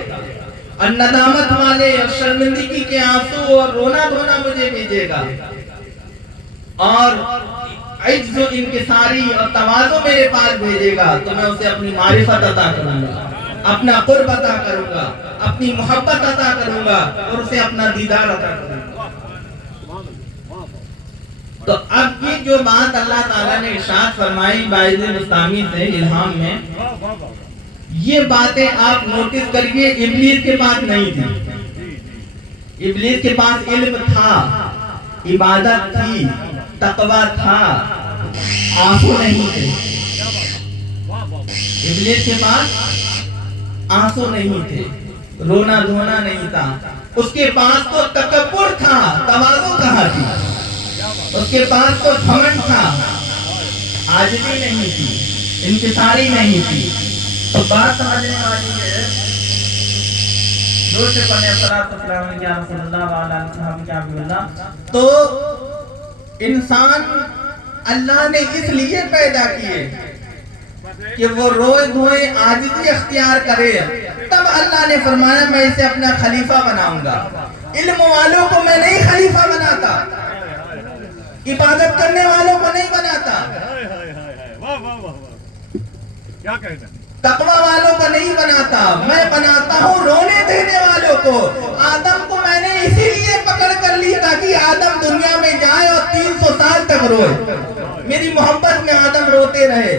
اور ندامت والے اور شرمندگی کے آنسو اور رونا دھونا مجھے بھیجے گا، اور عجز و انکساری اور تواضع میرے پاس بھیجے گا، تو میں اسے اپنی معرفت عطا کروں گا، اپنا قرب عطا کروں گا، اپنی محبت عطا کروں گا، اور اسے اپنا دیدار عطا کروں گا۔ تو اب یہ جو بات اللہ تعالیٰ نے ارشاد فرمائی باعزید بستامی سے الہام میں، یہ باتیں آپ نوٹس کریے ابلیس کے پاس نہیں تھی۔ ابلیس کے پاس علم تھا، عبادت تھی، تقوی تھا، آنسو نہیں تھے۔ ابلیس کے پاس آنسو نہیں تھے، رونا دھونا نہیں تھا، اس کے پاس تو تکبر تھا، تواضع کہاں تھی، اس کے پاس تو گھمنڈ تھا، عاجزی نہیں تھی، انکساری نہیں تھی۔ تو بات سمجھنے والی ہے دور سے پڑھنے الصلاۃ والسلام علیہ رسول اللہ وعلی آلہ وصحبہ اللہ۔ تو انسان اللہ نے اس لیے پیدا کیے کہ وہ روئے دھوئے عاجزی اختیار کرے، تب اللہ نے فرمایا میں اسے اپنا خلیفہ بناؤں گا۔ علم والوں کو میں نہیں خلیفہ بناتا، عبادت کرنے والوں کو نہیں بناتا، تقوی والوں کو نہیں بناتا، میں بناتا ہوں رونے دینے والوں کو۔ آدم کو میں نے اسی لیے پکڑ کر لی تاکہ آدم دنیا میں جائے اور 300 سال تک روئے، میری محبت میں آدم روتے رہے،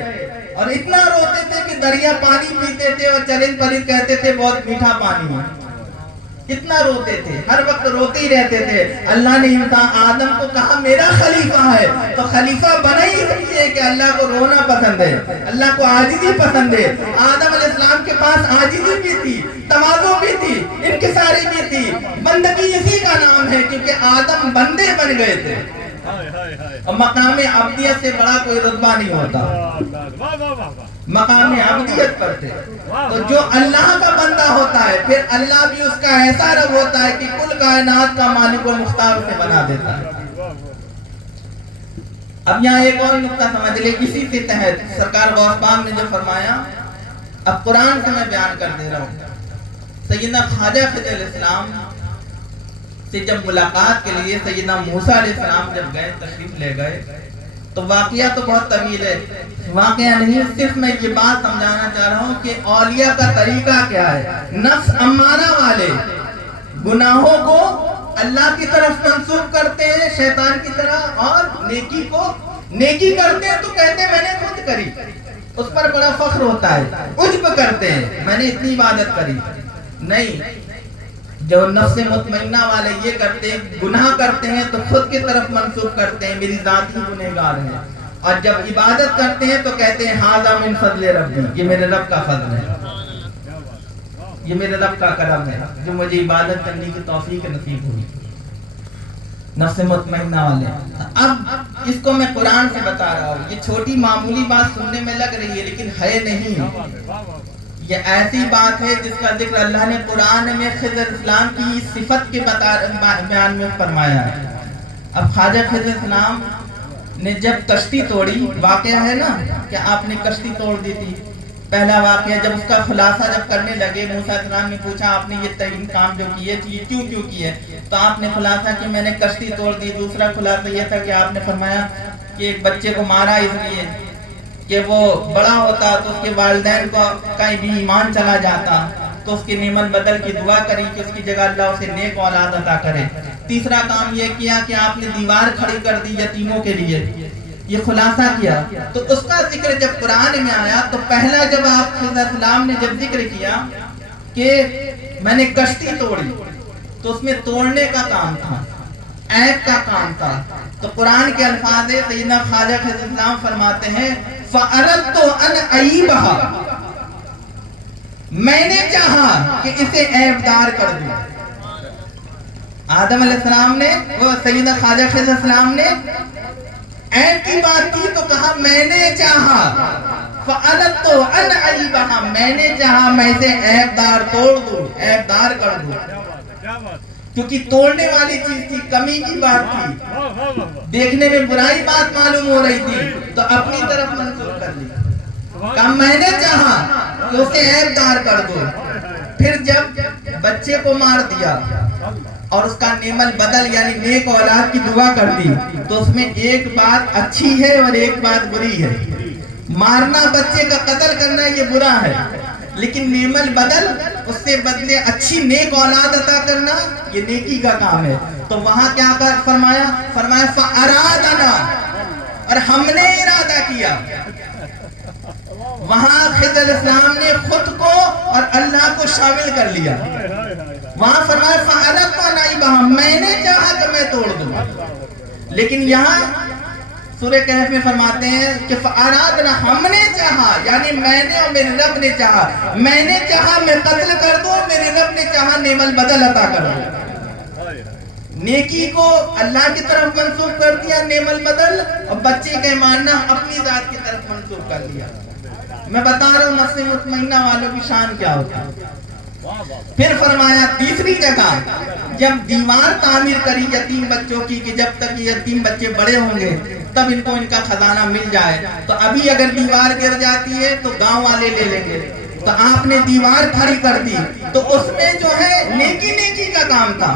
اور اتنا روتے تھے کہ دریا پانی پیتے تھے اور چرند پرند کہتے تھے بہت میٹھا پانی ہے۔ اتنا روتے تھے، ہر وقت روتے ہی رہتے تھے. اللہ نے انسان آدم کو کہا میرا خلیفہ ہے، تو خلیفہ بنا ہی اس لیے کہ اللہ کو رونا پسند ہے، اللہ کو عاجزی پسند ہے. آدم علیہ السلام کے پاس عاجزی بھی تھی، تواضع بھی تھی، انکساری بھی تھی. بندگی اسی کا نام ہے کیونکہ آدم بندے بن گئے تھے. اور مقام عبدیت سے بڑا کوئی رتبہ نہیں ہوتا، مقام عبدیت پر تھے. تو جو اللہ کا بندہ ہوتا ہے پھر اللہ بھی اس کا ایسا رب ہوتا ہے کہ کل کائنات کا مالک و مختار اسے بنا دیتا ہے. اب یہاں ایک اور نقطہ سمجھ لے، اسی سے تحت سرکار غوث پاک نے جو فرمایا، اب قرآن سے میں بیان کر دے رہا ہوں. سیدنا خواجہ خضر علیہ السلام سے جب ملاقات کے لیے سیدنا موسیٰ علیہ السلام جب گئے، تشریف لے گئے، تو واقعہ تو بہت طویل ہے، واقعہ نہیں، صرف میں یہ بات سمجھانا چاہ رہا ہوں کہ اولیاء کا طریقہ کیا ہے. نفس امارہ والے گناہوں کو اللہ کی طرف منسوب کرتے ہیں شیطان کی طرح، اور نیکی کو نیکی کرتے ہیں تو کہتے ہیں میں نے خود کری، اس پر بڑا فخر ہوتا ہے، عجب کرتے ہیں میں نے اتنی عبادت کری. نہیں، جو نفس مطمئنہ والے یہ کرتے ہیں، گناہ کرتے ہیں تو خود کی طرف منسوب کرتے ہیں میری ذات ہی گنہگار ہے، اور جب عبادت کرتے ہیں تو کہتے ہیں ھذا من فضل ربی، یہ میرے رب کا فضل ہے، یہ میرے رب کا کرم ہے جو مجھے عبادت کرنے کی توفیق نصیب ہوئی. نفس مطمئنہ والے. اب اس کو میں قرآن سے بتا رہا ہوں، یہ چھوٹی معمولی بات سننے میں لگ رہی ہے لیکن ہے نہیں. یہ ایسی بات ہے جس کا ذکر اللہ نے قرآن میں خضر اسلام کی صفت کے بیان میں فرمایا ہے. اب خواجہ خضر اسلام نے جب کشتی توڑی، واقعہ ہے نا کہ آپ نے کشتی توڑ دی تھی، پہلا واقعہ. جب اس کا خلاصہ جب کرنے لگے، موسیٰ علیہ السلام نے پوچھا آپ نے یہ تین کام جو کیے تھے یہ کیوں کیے؟ تو آپ نے خلاصہ کہ میں نے کشتی توڑ دی. دوسرا خلاصہ یہ تھا کہ آپ نے فرمایا کہ ایک بچے کو مارا اس لیے کہ وہ بڑا ہوتا تو اس کے والدین کو کہیں بھی ایمان چلا جاتا، تو اس کے نعمت بدل کی دعا کری کہ اس کی جگہ اللہ اسے نیک اولاد عطا کرے. تیسرا کام یہ کیا کہ آپ نے دیوار کھڑی کر دی یتیموں کے لیے، یہ خلاصہ کیا. تو اس کا ذکر جب قرآن میں آیا تو پہلا جب آپ خضر السلام نے جب ذکر کیا کہ میں نے کشتی توڑی، تو اس میں توڑنے کا کام تھا، عیب کا کام تھا. تو قرآن کے الفاظ ہے، سیدنا خواجہ خضر السلام فرماتے ہیں فَأَرَدْتُ أَنْ أَعِيبَهَا، میں نے چاہا کہ اسے عیب دار کر دوں. آدم علیہ السلام نے، وہ سیدنا خواجہ خضر السلام نے عیب کی بات کی تو کہا میں نے چاہا، فَأَرَدْتُ أَنْ أَعِيبَهَا، میں نے چاہا میں اسے عیب دار توڑ دوں، عیب دار کر دوں. کیونکہ توڑنے والی چیز تھی، کمی کی بات تھی، دیکھنے میں برائی بات معلوم ہو رہی تھی، تو اپنی طرف منسوخ کر لی. کہا میں نے چاہا کہ اسے عیب دار کر دو. پھر جب بچے کو مار دیا اور اس کا نعمت بدل یعنی نیک اولاد کی دعا کر دی، تو اس میں ایک بات اچھی ہے اور ایک بات بری ہے. مارنا، بچے کا قتل کرنا یہ برا ہے، لیکن نعمت بدل، اس سے بدلے اچھی نیک اولاد عطا کرنا یہ نیکی کا کام ہے. تو وہاں کیا فرمایا فَأَرَادَنَا، اور ہم نے ارادہ کیا. وہاں خضر علیہ السلام نے خود کو اور اللہ کو شامل کر لیا. وہاں فرمایا فَأَرَدْتُ أَنْ أَعِيبَهَا، میں نے چاہا کہ میں توڑ دوں. لیکن یہاں سورہ کہف میں فرماتے ہیں کہ فَأَرَادْنَا، ہم نے چاہا یعنی میں نے اور میرے رب نے چاہا. میں نے چاہا میں قتل کر دوں، میرے رب نے چاہا نعمت بدل عطا کر دوں. نیکی کو اللہ کی طرف منسوخ کر دیا نعمت بدل، اور بچے کا ماننا اپنی ذات کی طرف منسوخ کر دیا. میں بتا رہا ہوں نفس مطمئنہ والوں کی شان کیا ہوتا ہے. پھر فرمایا تیسری جگہ جب دیوار تعمیر کری یتیم بچوں کی کہ جب تک یہ یتیم بچے بڑے ہوں گے تب ان کو ان کا خزانہ مل جائے. تو ابھی اگر دیوار گر جاتی ہے تو گاؤں والے لے لیں گے. تو آپ نے دیوار کھڑی کر دی، تو اس میں جو ہے نیکی کا کام تھا،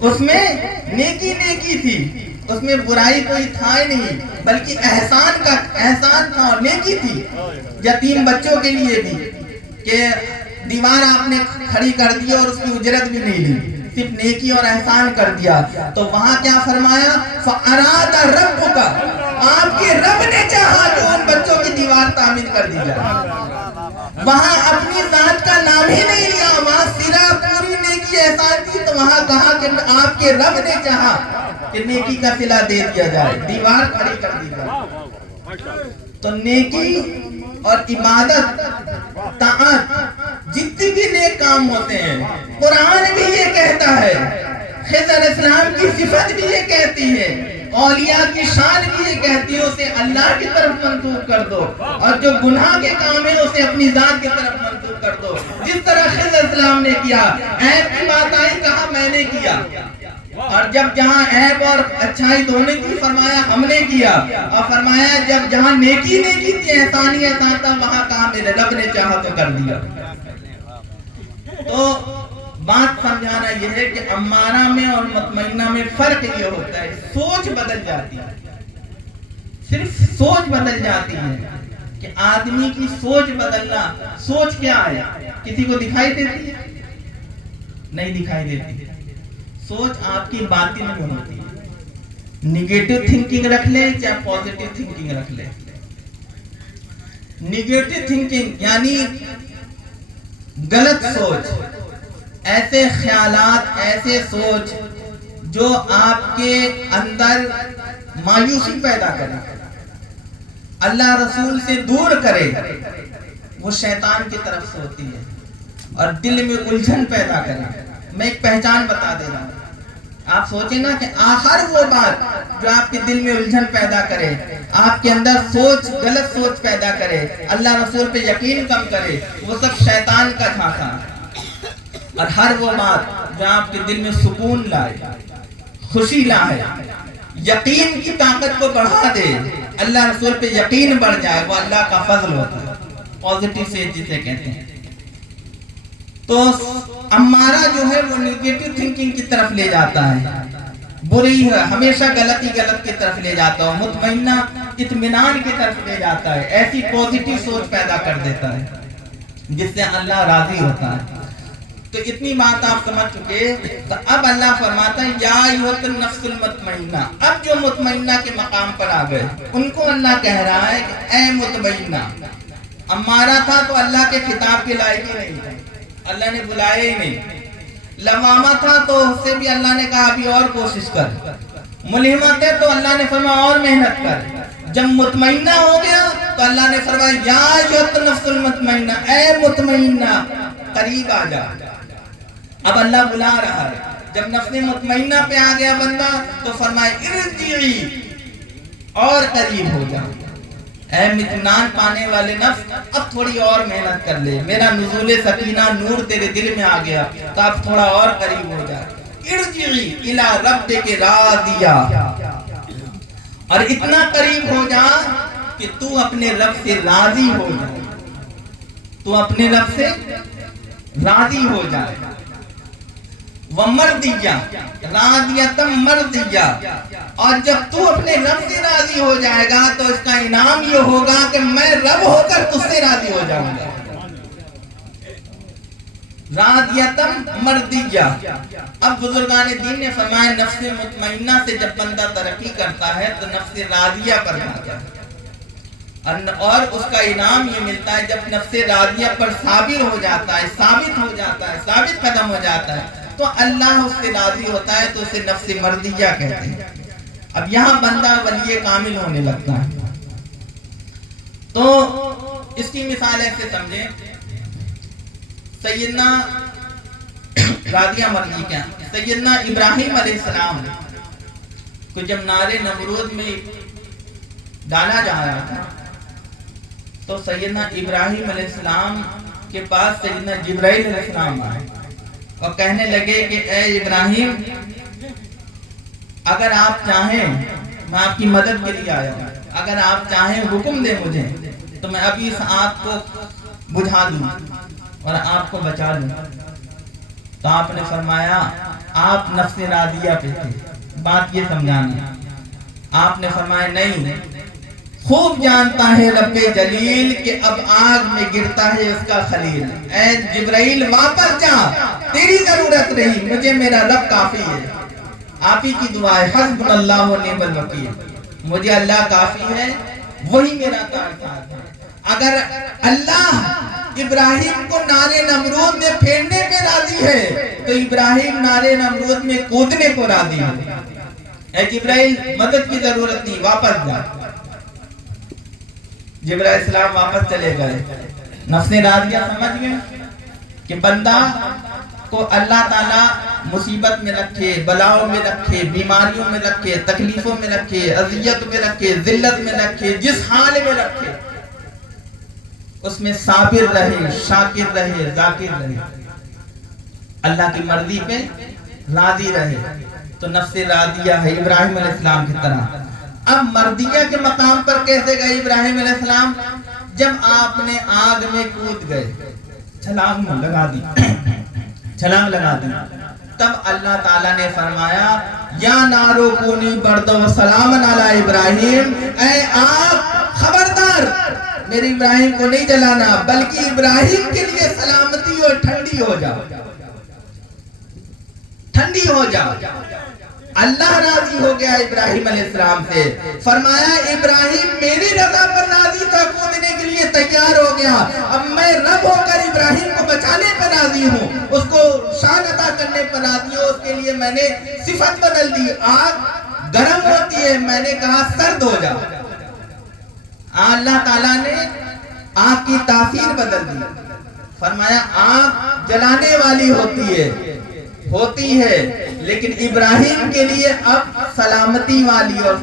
اس میں نیکی تھی، اس میں برائی کوئی تھا ہی نہیں، بلکہ احسان تھا اور نیکی تھی. یتیم بچوں کے لیے بھی کہ دیوار آپ نے کھڑی کر دی اور اس کی اجرت بھی نہیں لی، صرف نیکی اور احسان کر دیا. تو وہاں کیا فرمایا فَأَرَادَ رَبُّكَ، آپ کے رب نے چاہا کہ ان بچوں کی دیوار تعمیر کر دی جائے. وہاں اپنی ذات کا نام ہی نہیں لیا، وہاں صرف پوری نیکی نیکی احسان کی تو وہاں کہا کہ آپ کے رب نے چاہا کہ نیکی کا صلہ دے دیا جائے، دیوار کھڑی کر دی جائے۔ تو نیکی اور عبادت، طاعت، جتنی بھی نیک کام ہوتے ہیں، قرآن بھی یہ کہتا ہے، خضر علیہ السلام کی صفت بھی یہ کہتی ہے، اولیاء کی شان بھی یہ کہتی ہے، اسے اللہ کی طرف منسوب کر دو، اور جو گناہ کے کام ہے اسے اپنی ذات کی طرف منسوب کر دو۔ جس طرح خضر علیہ السلام نے کیا، عیب کی بات آئی کہا میں نے کیا، اور جب جہاں عیب اور اچھائی دونوں کی فرمایا ہم نے کیا، اور فرمایا جب جہاں نیکی نیکی تھی، احسانی احسان تھا، وہاں کہا میرے رب نے چاہا تو کر دیا۔ تو بات سمجھانا یہ ہے کہ امارہ میں اور مطمئنہ میں فرق یہ ہوتا ہے، سوچ بدل جاتی ہے، صرف سوچ بدل جاتی ہے کہ آدمی کی سوچ بدلنا۔ سوچ کیا ہے؟ کسی کو دکھائی دیتی ہے؟ نہیں دکھائی دیتی۔ سوچ آپ کی باطن میں ہوتی ہے، نیگیٹو تھنکنگ رکھ لیں چاہے پوزیٹو تھنکنگ رکھ لیں۔ نیگیٹو تھنکنگ یعنی غلط سوچ، ایسے خیالات، ایسے سوچ جو آپ کے اندر مایوسی پیدا کرے، اللہ رسول سے دور کرے، وہ شیطان کی طرف سے ہوتی ہے، اور دل میں الجھن پیدا کرے۔ میں ایک پہچان بتا دے رہا ہوں، آپ سوچیں نا کہ آخر وہ بات جو آپ کے دل میں الجھن پیدا کرے، آپ کے اندر سوچ، غلط سوچ پیدا کرے، اللہ رسول پہ یقین کم کرے، وہ سب شیطان کا جھانسا ہے۔ اور ہر وہ بات جو آپ کے دل میں سکون لائے، خوشی لائے، یقین کی طاقت کو بڑھا دے، اللہ رسول پہ یقین بڑھ جائے، وہ اللہ کا فضل ہوتا ہے، پوزیٹیو سے جسے کہتے ہیں۔ تو امارہ جو ہے وہ نیگیٹو تھنکنگ کی طرف لے جاتا ہے، بری ہے، ہمیشہ غلط کی طرف لے جاتا ہے، مطمئنہ اطمینان کی طرف لے جاتا ہے، ایسی پوزیٹیو سوچ پیدا کر دیتا ہے جس سے اللہ راضی ہوتا ہے۔ تو اتنی بات آپ سمجھ چکے، تو اب اللہ فرماتا ہے یا ایھا النفس المطمئنہ۔ اب جو مطمئنہ کے مقام پر آ گئے ان کو اللہ کہہ رہا ہے کہ اے مطمئنہ۔ امارہ تھا تو اللہ کے خطاب کے لائق ہی نہیں تھا، اللہ نے بلایا ہی نہیں۔ لوامہ تھا تو اس سے بھی اللہ نے کہا ابھی اور کوشش کر۔ ملہمہ تھے تو اللہ نے فرمایا اور محنت کر۔ جب مطمئنہ ہو گیا تو اللہ نے فرمایا یا ایھا النفس المطمئنہ، اے مطمئنہ قریب آ جا۔ اب اللہ بلا رہا ہے، جب نفس مطمئنہ پہ آ گیا بندہ تو فرمایا ارجعی، اور قریب ہو جا۔ اے اطمینان پانے والے نفس، اب تھوڑی اور محنت کر لے، میرا نزول سکینہ نور تیرے دل میں آ گیا تو اب تھوڑا اور قریب ہو جا۔ ارجعی الی ربک راضیہ، اور اتنا قریب ہو جا کہ تو اپنے رب سے راضی ہو جا، تو اپنے رب سے راضی ہو جائے۔ ومرضیہ، راضیۃ مرضیہ، اور جب تو اپنے رب سے راضی ہو جائے گا تو اس کا انعام یہ ہوگا کہ میں رب ہو کر تجھ سے راضی ہو جاؤں گا۔ راضیۃ مرضیہ۔ اب بزرگان دین نے فرمایا نفس مطمئنہ سے جب بندہ ترقی کرتا ہے تو نفس راضیہ پر جاتا ہے، اور اس کا انعام یہ ملتا ہے جب نفس راضیہ پر صابر ہو جاتا ہے، ثابت ہو جاتا ہے، ثابت قدم ہو جاتا ہے تو اللہ اس سے راضی ہوتا ہے، تو اسے نفس مرضیہ کہتے ہیں۔ اب یہاں بندہ ولی کامل ہونے لگتا ہے۔ تو اس کی مثال ایسے سمجھیں، سیدنا راضیہ مرضی کیا، سیدنا ابراہیم علیہ السلام کو جب نار نمرود میں ڈالا جا رہا تھا تو سیدنا ابراہیم علیہ السلام کے پاس سیدنا جبرائیل علیہ السلام آئے اور کہنے لگے کہ اے ابراہیم، اگر آپ چاہیں میں آپ کی مدد کے لیے آیا ہوں، اگر آپ چاہیں حکم دیں مجھے تو میں ابھی اس آگ کو بجھا دوں اور آپ کو بچا دوں۔ تو آپ نے فرمایا، آپ نفس راضیہ پہ تھے، بات یہ سمجھانا۔ آپ نے فرمایا نہیں، خوب جانتا ہے رب جلیل کہ اب آگ میں گرتا ہے اس کا خلیل، اے جبرائیل واپس جا، تیری ضرورت نہیں، مجھے میرا رب کافی ہے۔ آپ ہی کی دعا ہے، حسبنا اللہ و نعم الوکیل، مجھے اللہ کافی ہے، وہی میرا کارساز ہے۔ اگر اللہ ابراہیم کو نارے نمرود میں پھیرنے پہ راضی ہے تو ابراہیم نارے نمرود میں کودنے کو راضی ہے. اے جبرائیل مدد کی ضرورت نہیں، واپس جا. جبرائیل السلام واپس چلے گئے. نفس راضیہ سمجھ گئے کہ بندہ کو اللہ تعالیٰ مصیبت میں رکھے، بلاؤں میں رکھے، بیماریوں میں رکھے، تکلیفوں میں رکھے، اذیت میں رکھے، ذلت میں رکھے، جس حال میں رکھے اس میں صابر رہے، شاکر رہے، ذاکر رہے، اللہ کی مرضی پہ راضی رہے. تو نفس راضیہ ہے ابراہیم علیہ السلام کی طرح. اب مرضیہ کے مقام پر کیسے گئے ابراہیم علیہ السلام؟ جب آپ نے آگ میں کود گئے، چھلانگ لگا دی، تب اللہ تعالیٰ نے فرمایا یا نارو کونی برد و سلام علی ابراہیم، اے آگ خبردار میرے ابراہیم کو نہیں جلانا، بلکہ ابراہیم کے لیے سلامتی اور ٹھنڈی ہو جا، ٹھنڈی ہو جا. اللہ راضی ہو گیا ابراہیم علیہ السلام سے. فرمایا ابراہیم میری رضا پر راضی تھا، کودنے کے لیے تیار ہو گیا، اب میں رب ہو کر ابراہیم کو بچانے پر راضی ہوں، اس کو شان عطا کرنے پر راضی ہوں. اس کے لیے میں نے صفت بدل دی. آگ گرم ہوتی ہے، میں نے کہا سرد ہو جا. اللہ تعالیٰ نے آگ کی تاثیر بدل دی. فرمایا آگ جلانے والی ہوتی ہے لیکن ابراہیم کے لیے اب سلامتی والی اور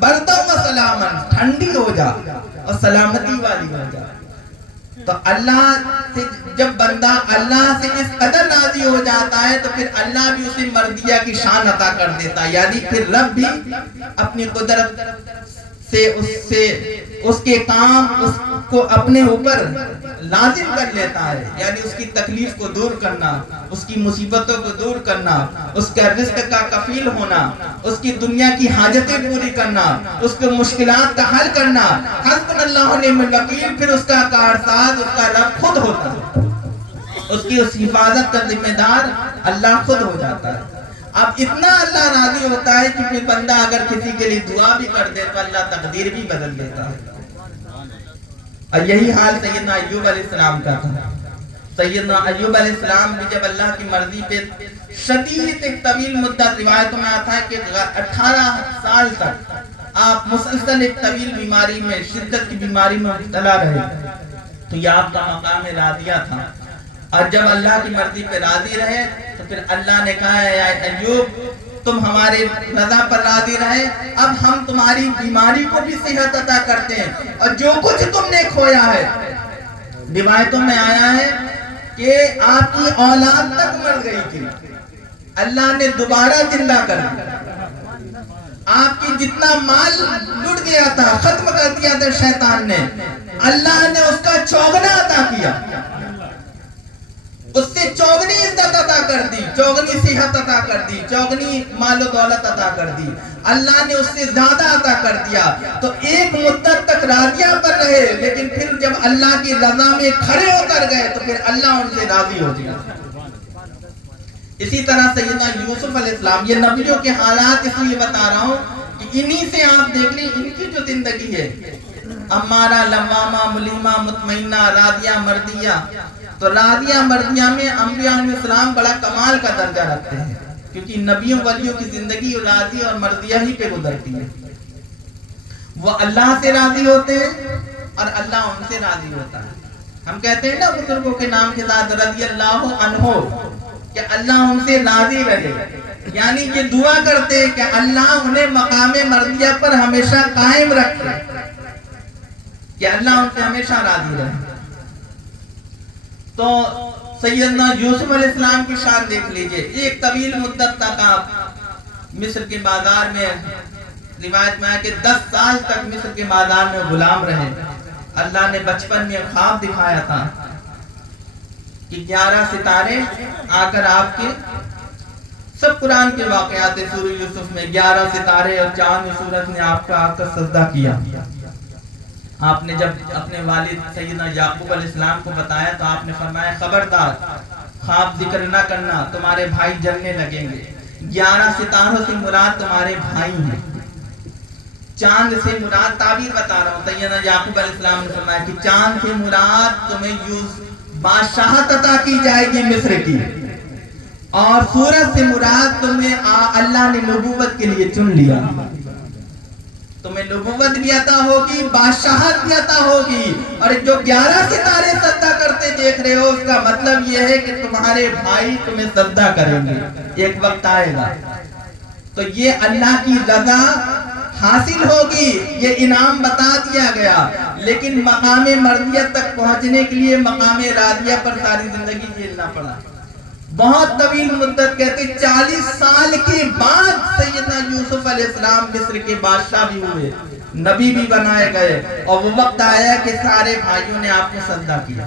بردہ و سلامن، ٹھنڈی ہو جا اور سلامتی والی ہو جا. تو اللہ سے جب بندہ اللہ سے اس قدر راضی ہو جاتا ہے تو پھر اللہ بھی اسے مرضیہ کی شان عطا کر دیتا ہے. یعنی پھر رب بھی اپنی قدرت سے اس کے کام اس کو اپنے اوپر لازم کر لیتا ہے. یعنی اس کی تکلیف کو دور کرنا، اس کی مصیبتوں کو دور کرنا، اس کا رزق کا کفیل ہونا، اس کی دنیا کی حاجتیں پوری کرنا، اس کے مشکلات کا حل کرنا. حسبنا اللہ و نعم الوکیل. پھر اس کا کارساز اس کا رب خود ہوتا ہے، اس کی اس حفاظت کا ذمہ دار اللہ خود ہو جاتا ہے. اب اتنا اللہ راضی ہوتا ہے کہ پھر بندہ اگر کسی کے لیے دعا بھی کر دے تو اللہ تقدیر بھی بدل دیتا ہے. اور یہی حال سیدنا ایوب علیہ السلام کا تھا. سیدنا ایوب علیہ السلام بھی جب اللہ کی مرضی پہ شدید ایک طویل مدت، روایتوں میں آتا ہے کہ 18 سال تک آپ مسلسل ایک طویل بیماری میں، شدت کی بیماری میں مبتلا رہے. تو یہ آپ کا مقام راضیہ تھا. اور جب اللہ کی مرضی پہ راضی رہے تو پھر اللہ نے کہا اے ایوب تم ہمارے رضا پر راضی رہے، اب ہم تمہاری بیماری کو بھی صحت عطا کرتے ہیں اور جو کچھ تم نے کھویا ہے. روایتوں میں آیا ہے کہ آپ کی اولاد تک مر گئی تھی، اللہ نے دوبارہ زندہ کر دیا. آپ کی جتنا مال لٹ گیا تھا، ختم کر دیا تھا شیطان نے، اللہ نے اس کا چوگنا عطا کیا، اس سے چوگنی عزت عطا کر دی، چوگنی صحت عطا کر دی، چوگنی مال و دولت عطا کر دی. اللہ نے اس سے زیادہ عطا کر دیا. تو ایک مدت تک راضیہ پر رہے، لیکن پھر جب اللہ کی رضا میں کھڑے ہو کر گئے تو پھر اللہ ان سے راضی ہو گیا. اسی طرح سیدنا یوسف علیہ السلام، یہ نبیوں کے حالات اس لیے بتا رہا ہوں کہ انہی سے آپ دیکھ لیں ان کی جو زندگی ہے، امارہ، لوامہ، ملیمہ، مطمئنہ، راضیہ، مرضیہ. تو راضیہ مرضیہ میں انبیاء علیہ السلام بڑا کمال کا درجہ رکھتے ہیں، کیونکہ نبیوں ولیوں کی زندگی راضی اور مرضیہ ہی پہ گزرتی ہے. وہ اللہ سے راضی ہوتے ہیں اور اللہ ان سے راضی ہوتا ہے. ہم کہتے ہیں نا بزرگوں کے نام کے ساتھ رضی اللہ عنہ، کہ اللہ ان سے راضی رہے. یعنی یہ دعا کرتے ہیں کہ اللہ انہیں مقام مرضیہ پر ہمیشہ قائم رکھے، کہ اللہ ان سے ہمیشہ راضی رہے. تو سیدنا یوسف علیہ السلام کی شان دیکھ لیجئے. ایک طویل مدت تک آپ مصر کے بازار میں، روایت میں ہے کہ 10 سال تک مصر کے بازار میں غلام رہے. اللہ نے بچپن میں خواب دکھایا تھا کہ 11 ستارے آ کر آپ کے، سب قرآن کے واقعات سورہ یوسف میں 11 ستارے اور چاند سورج نے آپ کا آ کر سجدہ کیا. آپ نے جب اپنے والد سیدنا یعقوب علیہ السلام کو بتایا تو آپ نے فرمایا خبردار خواب ذکر نہ کرنا، تمہارے بھائی جلنے لگیں گے. 11 ستاروں سے مراد تمہارے بھائی ہیں. چاند سے مراد تعبیر بتا رہا ہوں. سیدنا یعقوب علیہ السلام نے فرمایا کہ چاند سے مراد تمہیں بادشاہت عطا کی جائے گی مصر کی، اور سورج سے مراد تمہیں اللہ نے نبوت کے لیے چن لیا. تمہیں نبوت بھی عطا ہوگی، بادشاہت بھی عطا ہوگی. اور جو 11 ستارے سجدہ کرتے دیکھ رہے ہو، اس کا مطلب یہ ہے کہ تمہارے بھائی تمہیں سجدہ کریں گے. ایک وقت آئے گا تو یہ اللہ کی رضا حاصل ہوگی، یہ انعام بتا دیا گیا. لیکن مقام مرضیت تک پہنچنے کے لیے مقام راضیہ پر ساری زندگی جھیلنا پڑا. بہت طویل مدت، کہتے 40 سال کے بعد سیدنا یوسف علیہ السلام مصر کے بادشاہ بھی ہوئے، نبی بھی بنائے گئے. اور وہ وقت آیا کہ سارے بھائیوں نے آپ کو سجدہ کیا.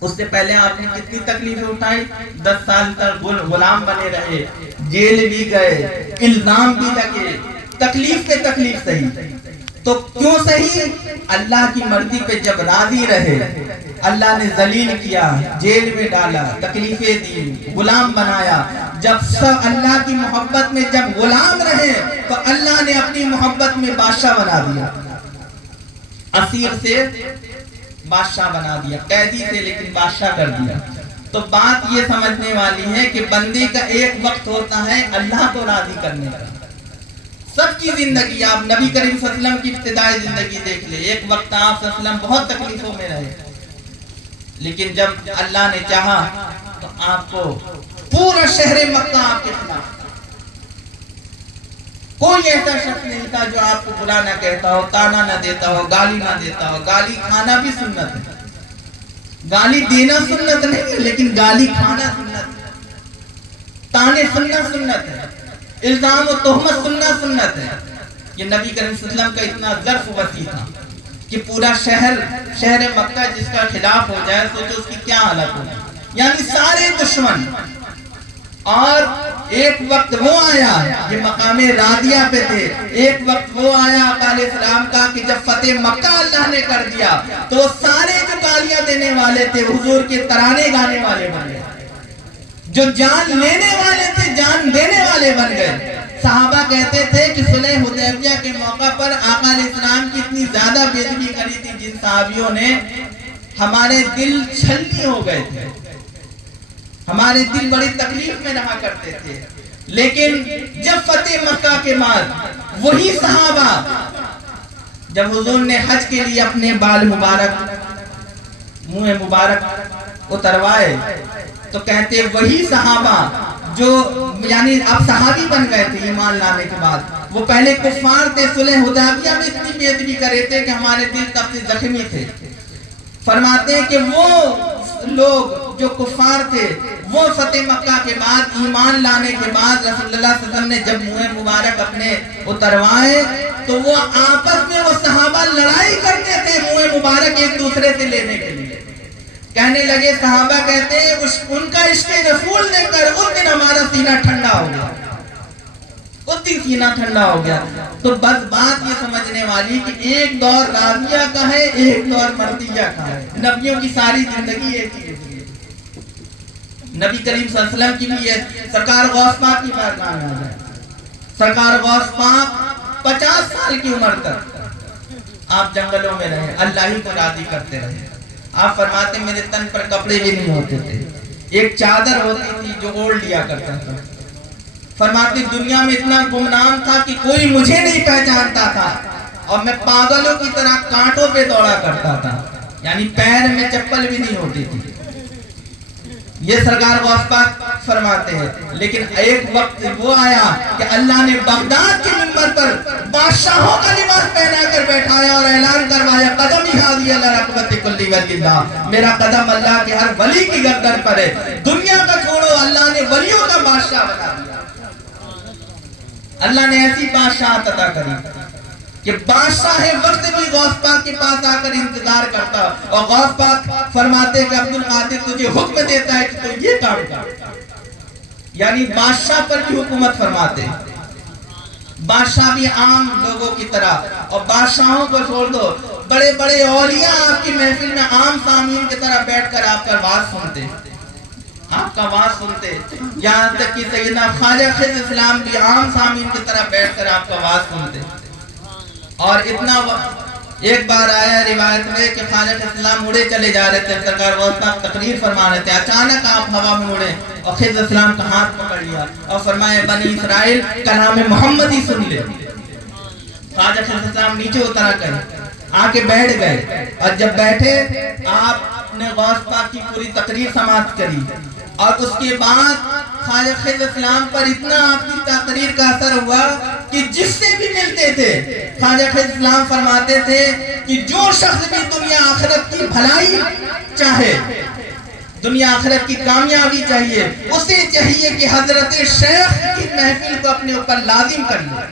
اس سے پہلے آپ نے کتنی تکلیفیں اٹھائی؟ 10 سال تک غلام بنے رہے، جیل بھی گئے، الزام بھی لگے، تکلیف پہ تکلیف سہی. تو کیوں سہی؟ اللہ کی مرضی پہ جب راضی رہے، اللہ نے ذلیل کیا، جیل میں ڈالا، تکلیفیں دی، غلام بنایا. جب سب اللہ کی محبت میں جب غلام رہے تو اللہ نے اپنی محبت میں بادشاہ بنا دیا. اسیر سے بادشاہ بنا دیا، قیدی سے لیکن بادشاہ کر دیا. تو بات یہ سمجھنے والی ہے کہ بندے کا ایک وقت ہوتا ہے اللہ کو راضی کرنے کا. سب کی زندگی، آپ نبی کریم صلی اللہ علیہ وسلم کی ابتدائی زندگی دیکھ لیں. ایک وقت آپ صلی اللہ علیہ وسلم بہت تکلیفوں میں رہے، لیکن جب اللہ نے چاہا تو آپ کو پورا شہر مکہ آپ کے خلاف، کوئی ایسا شخص نہیں تھا جو آپ کو برا نہ کہتا ہو، تانا نہ دیتا ہو، گالی نہ دیتا ہو. گالی کھانا بھی سنت ہے، گالی دینا سنت نہیں ہے، لیکن گالی کھانا سنت ہے. تانے سننا سنت ہے، الزام و تہمت سننا سنت ہے. یہ نبی کریم صلی اللہ علیہ وسلم کا اتنا ظرف وسیع تھا کہ پورا شہر مکہ جس کا خلاف ہو جائے، سوچو اس کی کیا حالت ہوگی. یعنی سارے دشمن. اور ایک وقت وہ آیا، یہ مقام راضیہ پہ تھے، ایک وقت وہ آیا آقا علیہ السلام کا کہ جب فتح مکہ اللہ نے کر دیا تو سارے جو گالیاں دینے والے تھے حضور کے ترانے گانے والے بن گئے، جو جان لینے والے تھے جان دینے والے بن گئے. صحابہ کہتے تھے کہ صلح حدیبیہ کے موقع پر آقا علیہ السلام کی اتنی زیادہ بے ادبی کری تھی جن صحابیوں نے، ہمارے دل چھلنی ہو گئے تھے، ہمارے دل بڑی تکلیف میں رہا کرتے تھے. لیکن جب فتح مکہ کے بعد وہی صحابہ جب حضور نے حج کے لیے اپنے بال مبارک، منہ مبارک اتروائے تو کہتے وہی صحابہ جو یعنی اب صحابی بن گئے تھے ایمان لانے کے بعد، وہ پہلے کفار تھے، صلح حدیبیہ میں اتنی بے ادبی کر رہے تھے کہ ہمارے دل تب سے زخمی تھے. فرماتے ہیں کہ وہ لوگ جو کفار تھے وہ فتح مکہ کے بعد ایمان لانے کے بعد رسول اللہ صلی اللہ علیہ وسلم نے جب منہ مبارک اپنے اتروائے تو وہ آپس میں وہ صحابہ لڑائی کرتے تھے منہ مبارک ایک دوسرے سے لینے کے لیے. کہنے لگے، صحابہ کہتے ہیں ان کا عشق رسول دیکھ کر اس دن ہمارا سینہ ٹھنڈا ہو گیا، اس دن سینہ ٹھنڈا ہو گیا. تو بس بات یہ سمجھنے والی کہ ایک دور راضیہ کا ہے، ایک دور مرضیہ کا ہے. نبیوں کی ساری زندگی ایک ہی ہے. نبی کریم صلی اللہ علیہ وسلم کی بھی ہے. سرکار غوث پاک کی بارگاہ میں آ جائے. سرکار غوث پاک 50 سال کی عمر تک آپ جنگلوں میں رہے، اللہ ہی کو راضی کرتے رہے. آپ فرماتے میرے تن پر کپڑے بھی نہیں ہوتے تھے، ایک چادر ہوتی تھی جو اوڑھ لیا کرتا تھا. فرماتے دنیا میں اتنا گمنام تھا کہ کوئی مجھے نہیں پہچانتا تھا، اور میں پاگلوں کی طرح کانٹوں پہ دوڑا کرتا تھا، یعنی پیر میں چپل بھی نہیں ہوتی تھی. یہ سرکار غوث پاک فرماتے ہیں. لیکن ایک وقت وہ آیا کہ اللہ نے بغداد کے منبر پر بادشاہوں کا لباس پہنا کر بیٹھایا اور اعلان کروایا، قدمی حاضی علی رقبت کلی ولی اللہ، میرا قدم اللہ کے ہر ولی کی گردن پر ہے. دنیا کا چھوڑو، اللہ نے ولیوں کا بادشاہ بنا دیا. اللہ نے ایسی بادشاہت عطا کری کہ بادشاہ وقت بھی غوث پاک کے پاس آ کر انتظار کرتا، اور غوث پاک فرماتے کہ عبد القادر تجھے حکم دیتا ہے کہ تو یہ کام کر. یعنی بادشاہ پر بھی حکومت فرماتے. بادشاہ بھی عام لوگوں کی طرح، اور بادشاہوں کو چھوڑ دو، بڑے بڑے اولیاء آپ کی محفل میں عام سامعین کی طرح بیٹھ کر آپ کا واز سنتے، آپ کا واز سنتے. یہاں تک کہ سیدنا خواجہ خضر اسلام بھی عام سامعین کی طرح بیٹھ کر آپ کا واز سنتے. اور اتنا ایک بار آیا روایت میں کہ خواجہ اسلام اڑے چلے جا رہے تھے، سرکار غوث پاک تقریر فرما رہے تھے، اچانک آپ ہوا میں اڑے اور خضر اسلام کا ہاتھ پکڑ لیا اور فرمایا بنی اسرائیل کلام محمد ہی سن لے۔ خواجہ خضر اسلام نیچے اترا کر آ کے بیٹھ گئے، اور جب بیٹھے آپ نے غوث پاک کی پوری تقریر سماعت کری، اور اس کے بعد خواجہ خضر اسلام پر اتنا آپ کی تقریر کا اثر ہوا کہ جس سے بھی ملتے تھے خواجہ خضر اسلام فرماتے تھے کہ جو شخص بھی دنیا آخرت کی بھلائی چاہے، دنیا آخرت کی کامیابی چاہیے، اسے چاہیے کہ حضرت شیخ کی محفل کو اپنے اوپر لازم کر لے،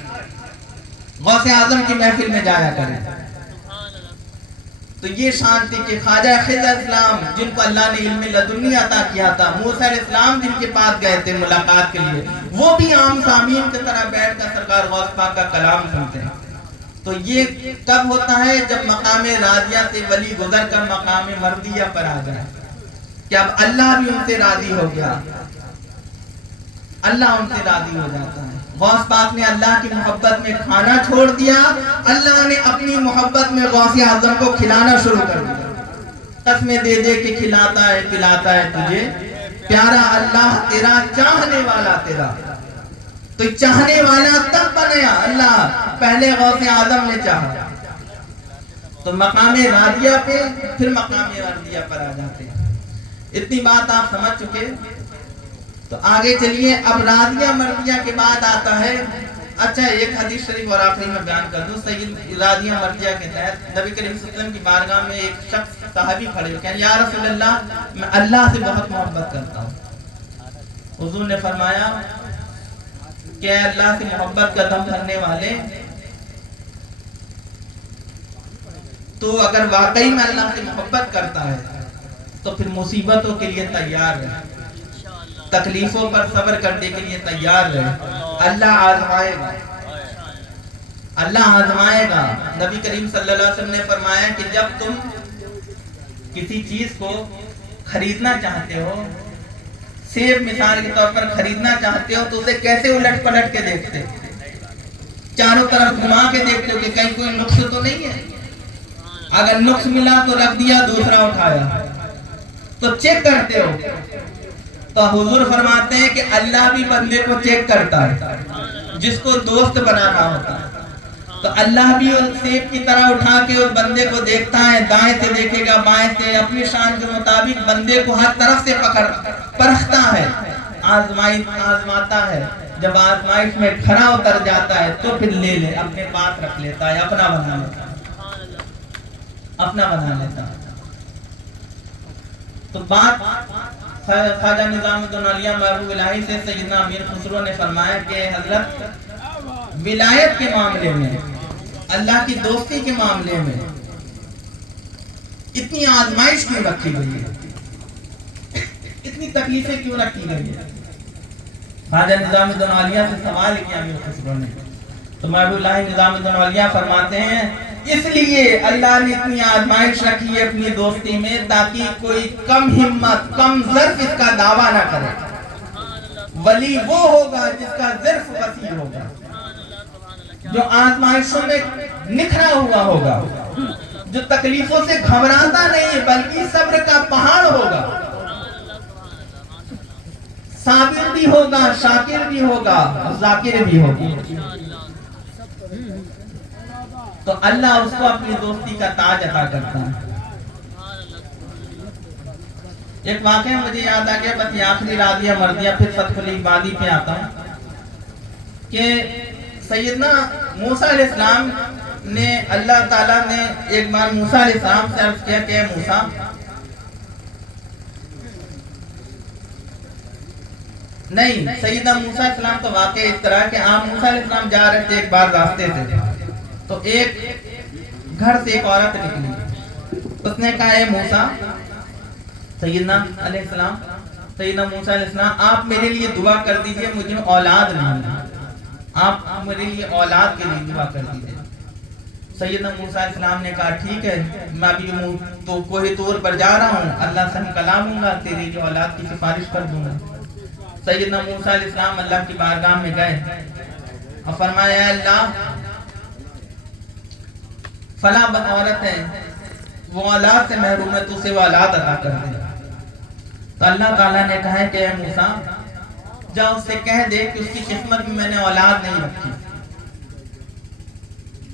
غوث اعظم کی محفل میں جایا کرے۔ تو یہ شان تھی کہ خواجہ خضر اسلام جن کو اللہ نے علم لدنی عطا کیا تھا، موسیٰ علیہ السلام جن کے پاس گئے تھے ملاقات کے لیے، وہ بھی عام سامعین کی طرح بیٹھ کر سرکار غوث پاک کا کلام سنتے ہیں۔ تو یہ کب ہوتا ہے؟ جب مقام راضیہ سے ولی گزر کر مقام مردیہ پر آ جائے کہ اب اللہ بھی ان سے راضی ہو گیا، اللہ ان سے راضی ہو جاتا ہے۔ غوث پاک نے اللہ کی محبت میں کھانا چھوڑ دیا، اللہ نے اپنی محبت میں غوث اعظم کو کھلانا شروع کر دیا۔ قسمیں دے دے کے کھلاتا ہے پلاتا ہے تجھے پیارا اللہ تیرا، چاہنے والا تیرا۔ تو چاہنے والا تب بنیا اللہ، پہلے غوث اعظم نے چاہا، تو مقام راضیہ پہ پھر مقام مرضیہ پر آ جاتے ہیں۔ اتنی بات آپ سمجھ چکے، تو آگے چلیے۔ اب راضیہ مرضیہ کے بعد آتا ہے، اچھا ایک حدیث شریف اور آخری میں بیان کر دوں۔ سید راضیہ مرضیہ کے تحت نبی کریم صلی اللہ علیہ وسلم کی بارگاہ میں ایک شخص صحابی کھڑے کہیں یا رسول اللہ میں اللہ سے بہت محبت کرتا ہوں۔ حضور نے فرمایا کہ اے اللہ سے محبت کا دم بھرنے والے، تو اگر واقعی میں اللہ سے محبت کرتا ہے تو پھر مصیبتوں کے لیے تیار رہے، تکلیفوں پر صبر کرنے کے لیے تیار رہے، اللہ آزمائے گا، اللہ آزمائے گا۔ نبی کریم صلی اللہ علیہ وسلم نے فرمایا کہ جب تم کسی چیز کو خریدنا چاہتے ہو، سیب مثال کے طور پر خریدنا چاہتے ہو، تو اسے کیسے الٹ پلٹ کے دیکھتے ہو؟ چاروں طرف گھما کے دیکھتے ہو کہ کہیں کوئی نقص تو نہیں ہے، اگر نقص ملا تو رکھ دیا، دوسرا اٹھایا، تو چیک کرتے ہو۔ تو حضور فرماتے ہیں کہ اللہ بھی بندے کو چیک کرتا ہے، جس کو دوست بنانا ہوتا ہے۔ تو اللہ بھی اس سیب کی طرح اٹھا کے اس بندے کو دیکھتا ہے، دائیں سے دیکھے گا، بائیں سے، اپنی شان کے مطابق بندے کو ہر طرف سے پرکھتا ہے، آزماتا ہے۔ جب آزمائش میں کھرا اتر جاتا ہے تو پھر لے لے، اپنے پاس رکھ لیتا ہے، اپنا بنا لیتا ہے، اپنا بنا لیتا ہے۔ تو بات خواجہ نظام الدین اولیاء محبوب الہی سے سیدنا امیر خسرو نے فرمایا کہ حضرت ولایت کے معاملے میں، اللہ کی دوستی کے معاملے میں اتنی آزمائش کیوں رکھی گئی ہے، اتنی تکلیفیں کیوں رکھی گئی ہے؟ خواجہ نظام الدین اولیاء سے سوال کیا امیر خسرو نے، تو محبوب الہی نظام الدین اولیاء فرماتے ہیں اس لیے اللہ نے اتنی آزمائش رکھی ہے اپنی دوستی میں تاکہ کوئی کم ہمت، کم ظرف اس کا دعویٰ نہ کرے۔ ولی وہ ہوگا جس کا ظرف وسیع ہوگا، جو آزمائشوں میں نکھرا ہوا ہوگا، جو تکلیفوں سے گھبراتا نہیں بلکہ صبر کا پہاڑ ہوگا، صابر بھی ہوگا، شاکر بھی ہوگا، ذاکر بھی ہوگا، تو اللہ اس کو اپنی دوستی کا تاج عطا کرتا ہے۔ ایک واقعہ مجھے یاد آ گیا، بس یہ آخری راضیہ مرضیہ پھر فتح الاقبالی پہ آتا ہے کہ سیدنا موسیٰ علیہ السلام نے، اللہ تعالیٰ نے ایک بار موسیٰ علیہ السلام سے عرض کیا کہ موسیٰ، نہیں، سیدنا موسیٰ علیہ السلام کا واقعہ اس طرح کہ آپ موسیٰ علیہ السلام جا رہے تھے ایک بار راستے سے، تو ایک گھر سے ایک عورت نکلی، اس نے کہا اے موسیٰ، سیدنا علیہ السلام، سیدنا موسیٰ علیہ السلام آپ میرے لیے دعا کر دیجئے، مجھے اولاد نہیں ہے، آپ میرے لیے اولاد کے لیے دعا کر دیجئے۔ سیدنا موسیٰ علیہ السلام نے کہا ٹھیک ہے، میں ابھی تو کوہ طور پر جا رہا ہوں، اللہ سے ہم کلام ہوں گا، تیرے لیے اولاد کی سفارش کر دوں گا۔ سیدنا موسیٰ علیہ السلام اللہ کی بارگاہ میں گئے اور فرمایا اے اللہ، فلاں عورت ہے وہ اولاد سے محروم ہے، تو اسے وہ اولاد عطا کر دے۔ تو اللہ تعالیٰ نے کہا ہے کہ اے موسیٰ جا اس سے کہہ دے کہ اس کی قسمت میں نے اولاد نہیں رکھی،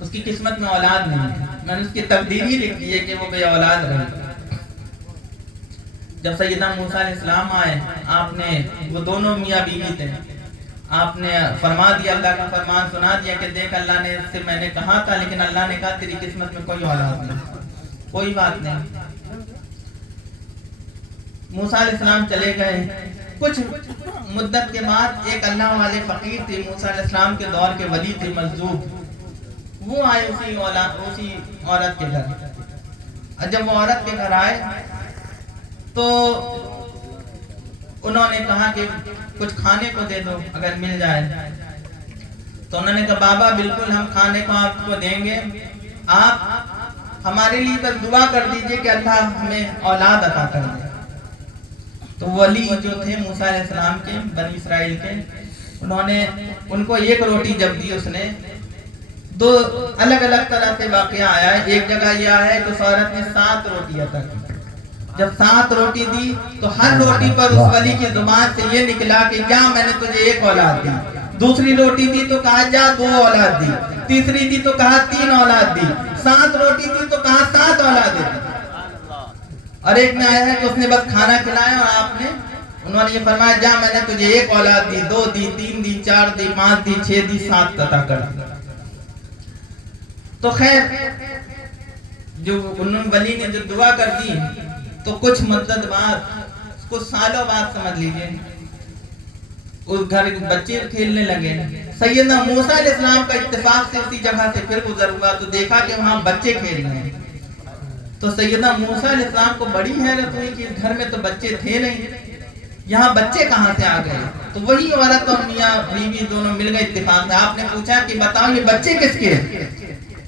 اس کی قسمت میں اولاد نہیں ہے، میں نے اس کی تقدیر ہی لکھ دی ہے کہ وہ بے اولاد رہے۔ جب سیدنا موسیٰ علیہ السلام آئے، آپ نے، وہ دونوں میاں بیوی تھے، آپ نے فرما دیا، اللہ کا فرمان سنا دیا کہ دیکھ اللہ نے اس سے میں نے کہا تھا، لیکن اللہ نے کہا تیری قسمت میں کوئی اولاد نہیں، کوئی بات نہیں۔ موسیٰ علیہ السلام چلے گئے۔ کچھ مدت کے بعد ایک اللہ والے فقیر تھے، موسیٰ علیہ السلام کے دور کے ولی تھے مجذوب، وہ آئے اسی عورت کے گھر۔ اور جب وہ عورت کے گھر آئے تو انہوں نے کہا کہ کچھ کھانے کو دے دو اگر مل جائے۔ تو انہوں نے کہا بابا بالکل ہم کھانے کو آپ کو دیں گے، آپ ہمارے لیے بس دعا کر دیجئے کہ اللہ ہمیں اولاد عطا کر دے۔ تو ولی جو تھے موسیٰ علیہ السلام کے، بنی اسرائیل کے، انہوں نے ان کو ایک روٹی جب دی، اس نے دو الگ الگ طرح سے واقعہ آیا ہے۔ ایک جگہ یہ آیا ہے کہ اس عورت نے 7 روٹی عطا کی۔ جب 7 روٹی دی تو ہر روٹی پر اس ولی کی زبان سے یہ نکلا کہ کیا میں نے تجھے 1 اولاد دی، دوسری روٹی دی تو کہا جا 2 اولاد دی، تیسری دی تو کہا 3 اولاد دی، 7 روٹی دی تو کہا 7 اولاد دی۔ اور ایک میں آیا ہے کہ اس نے بس کھانا کھلایا اور آپ نے، انہوں نے یہ فرمایا جا میں نے تجھے 1 اولاد دی، 2 دی، 3 دی، 4 دی، 5 دی، 6 دی، 7 عطا کر دی۔ تو خیر جو انہوں ولی نے جو دعا کر دی تو کچھ مدت بعد، کچھ سالوں بعد سمجھ لیجئے، اس گھر بچے کھیلنے لگے۔ سیدنا موسیٰ علیہ السلام کا اتفاق سے اسی جگہ سے پھر گزر ہوا تو دیکھا کہ وہاں بچے کھیل رہے ہیں۔ تو سیدنا موسیٰ علیہ السلام کو بڑی حیرت ہوئی کہ اس گھر میں تو بچے تھے نہیں، یہاں بچے کہاں سے آ گئے؟ تو وہی عورت اور میاں بیوی دونوں مل گئے اتفاق سے۔ آپ نے پوچھا کہ بتاؤ یہ بچے کس کے ہیں؟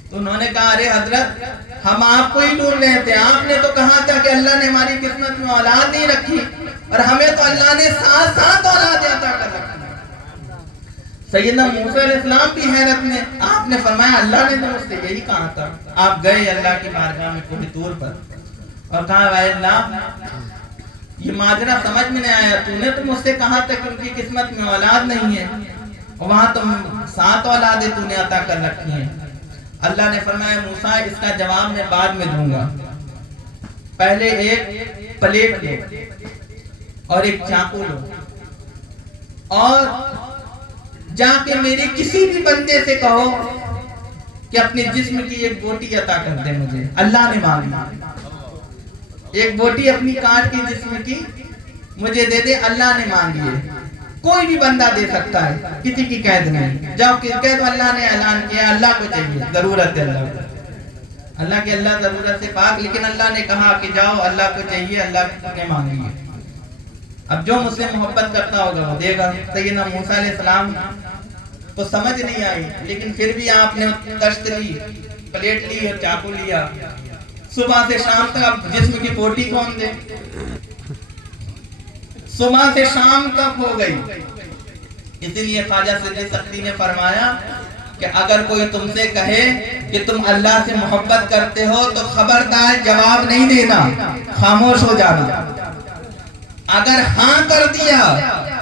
تو انہوں نے کہا ارے حضرت ہم آپ کو ہی ڈھونڈ رہے تھے، آپ نے تو کہا تھا کہ اللہ نے ہماری قسمت میں اولاد نہیں رکھی اور ہمیں تو اللہ نے 7 اولاد عطا کر رکھی۔ سیدنا موسیٰ علیہ السلام بھی حیرت میں، آپ نے فرمایا اللہ نے تو مجھ سے یہی کہا تھا۔ آپ گئے اللہ کی بارگاہ میں کوہ طور پر اور کہا اے اللہ یہ ماجرا سمجھ میں نہیں آیا، تو نے تو مجھ سے کہا تھا کہ ان کی قسمت میں اولاد نہیں ہے اور وہاں تم 7 اولادیں تو نے عطا کر رکھی ہیں۔ اللہ نے فرمایا موسیٰ اس کا جواب میں بعد میں دوں گا، پہلے ایک پلیٹ لو اور ایک چاقو لو اور جا کے میرے کسی بھی بندے سے کہو کہ اپنے جسم کی ایک بوٹی عطا کر دے مجھے، اللہ نے مانگی ایک بوٹی اپنی کاٹ کی جسم کی مجھے دے دے، اللہ نے مانگی ہے۔ کوئی بھی بندہ دے سکتا ہے، کسی کی قید نہیں۔ جاؤ کہہ دو اللہ نے اعلان کیا اللہ کو چاہیے، ضرورت ہے اللہ کی، اللہ ضرورت سے پاک، لیکن اللہ نے کہا کہ جاؤ اللہ کو چاہیے، اللہ نے مانگی ہے۔ اب جو مجھ سے محبت کرتا ہوگا وہ دے گا۔ سیدنا موسیٰ علیہ السلام کو سمجھ نہیں آئی، لیکن پھر بھی آپ نے کشت لی، پلیٹ لی اور چاقو لیا۔ صبح سے شام تک اب جسم کی بوٹی کون دے؟ صبح سے شام تک ہو گئی۔ اسی لیے خواجہ سدی سختی نے فرمایا کہ اگر کوئی تم سے کہے کہ تم اللہ سے محبت کرتے ہو تو خبردار جواب نہیں دینا، خاموش ہو جانا۔ اگر ہاں کر دیا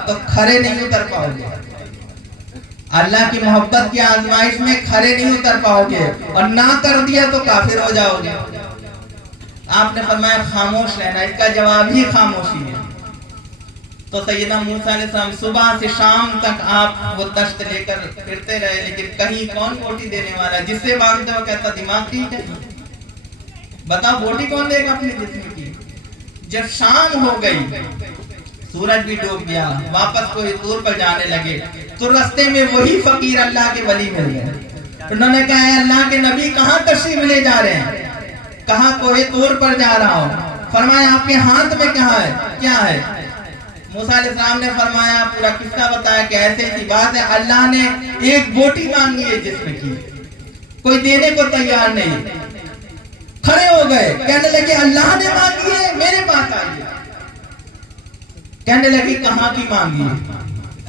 تو کھڑے نہیں اتر پاؤ گے، اللہ کی محبت کی آزمائش میں کھڑے نہیں اتر پاؤ گے، اور نہ کر دیا تو کافر ہو جاؤ گے۔ آپ نے فرمایا خاموش رہنا، اس کا جواب ہی خاموشی ہے۔ تو سیدنا موسیٰ علیہ السلام صبح سے شام تک آپ وہ دشت لے کر پھرتے رہے، لیکن کہیں کون بوٹی دینے والا ہے؟ جس سے مانگتے ہو کہتا دماغ ٹھیک ہے، بتاؤ بوٹی کون دے گا اپنے جسم کی؟ جب شام ہو گئی، سورج بھی ڈوب گیا، واپس کوہ طور پر جانے لگے تو رستے میں وہی فقیر اللہ کے ولی مل گئے۔ انہوں نے کہا اے اللہ کے نبی کہاں تشریف لے جا رہے ہیں؟ کہا کوہ طور پر جا رہا ہوں۔ فرمایا آپ کے ہاتھ میں کیا ہے؟ موسیٰ علیہ السلام نے فرمایا، پورا قصہ بتایا کہ ایسے ایسی بات ہے، اللہ نے ایک بوٹی مانگی ہے جسم کی، کوئی دینے کو تیار نہیں۔ کھڑے ہو گئے، کہنے لگے اللہ نے مانگی ہے، میرے پاس آئیے۔ کہنے لگی کہاں کی مانگی ہے؟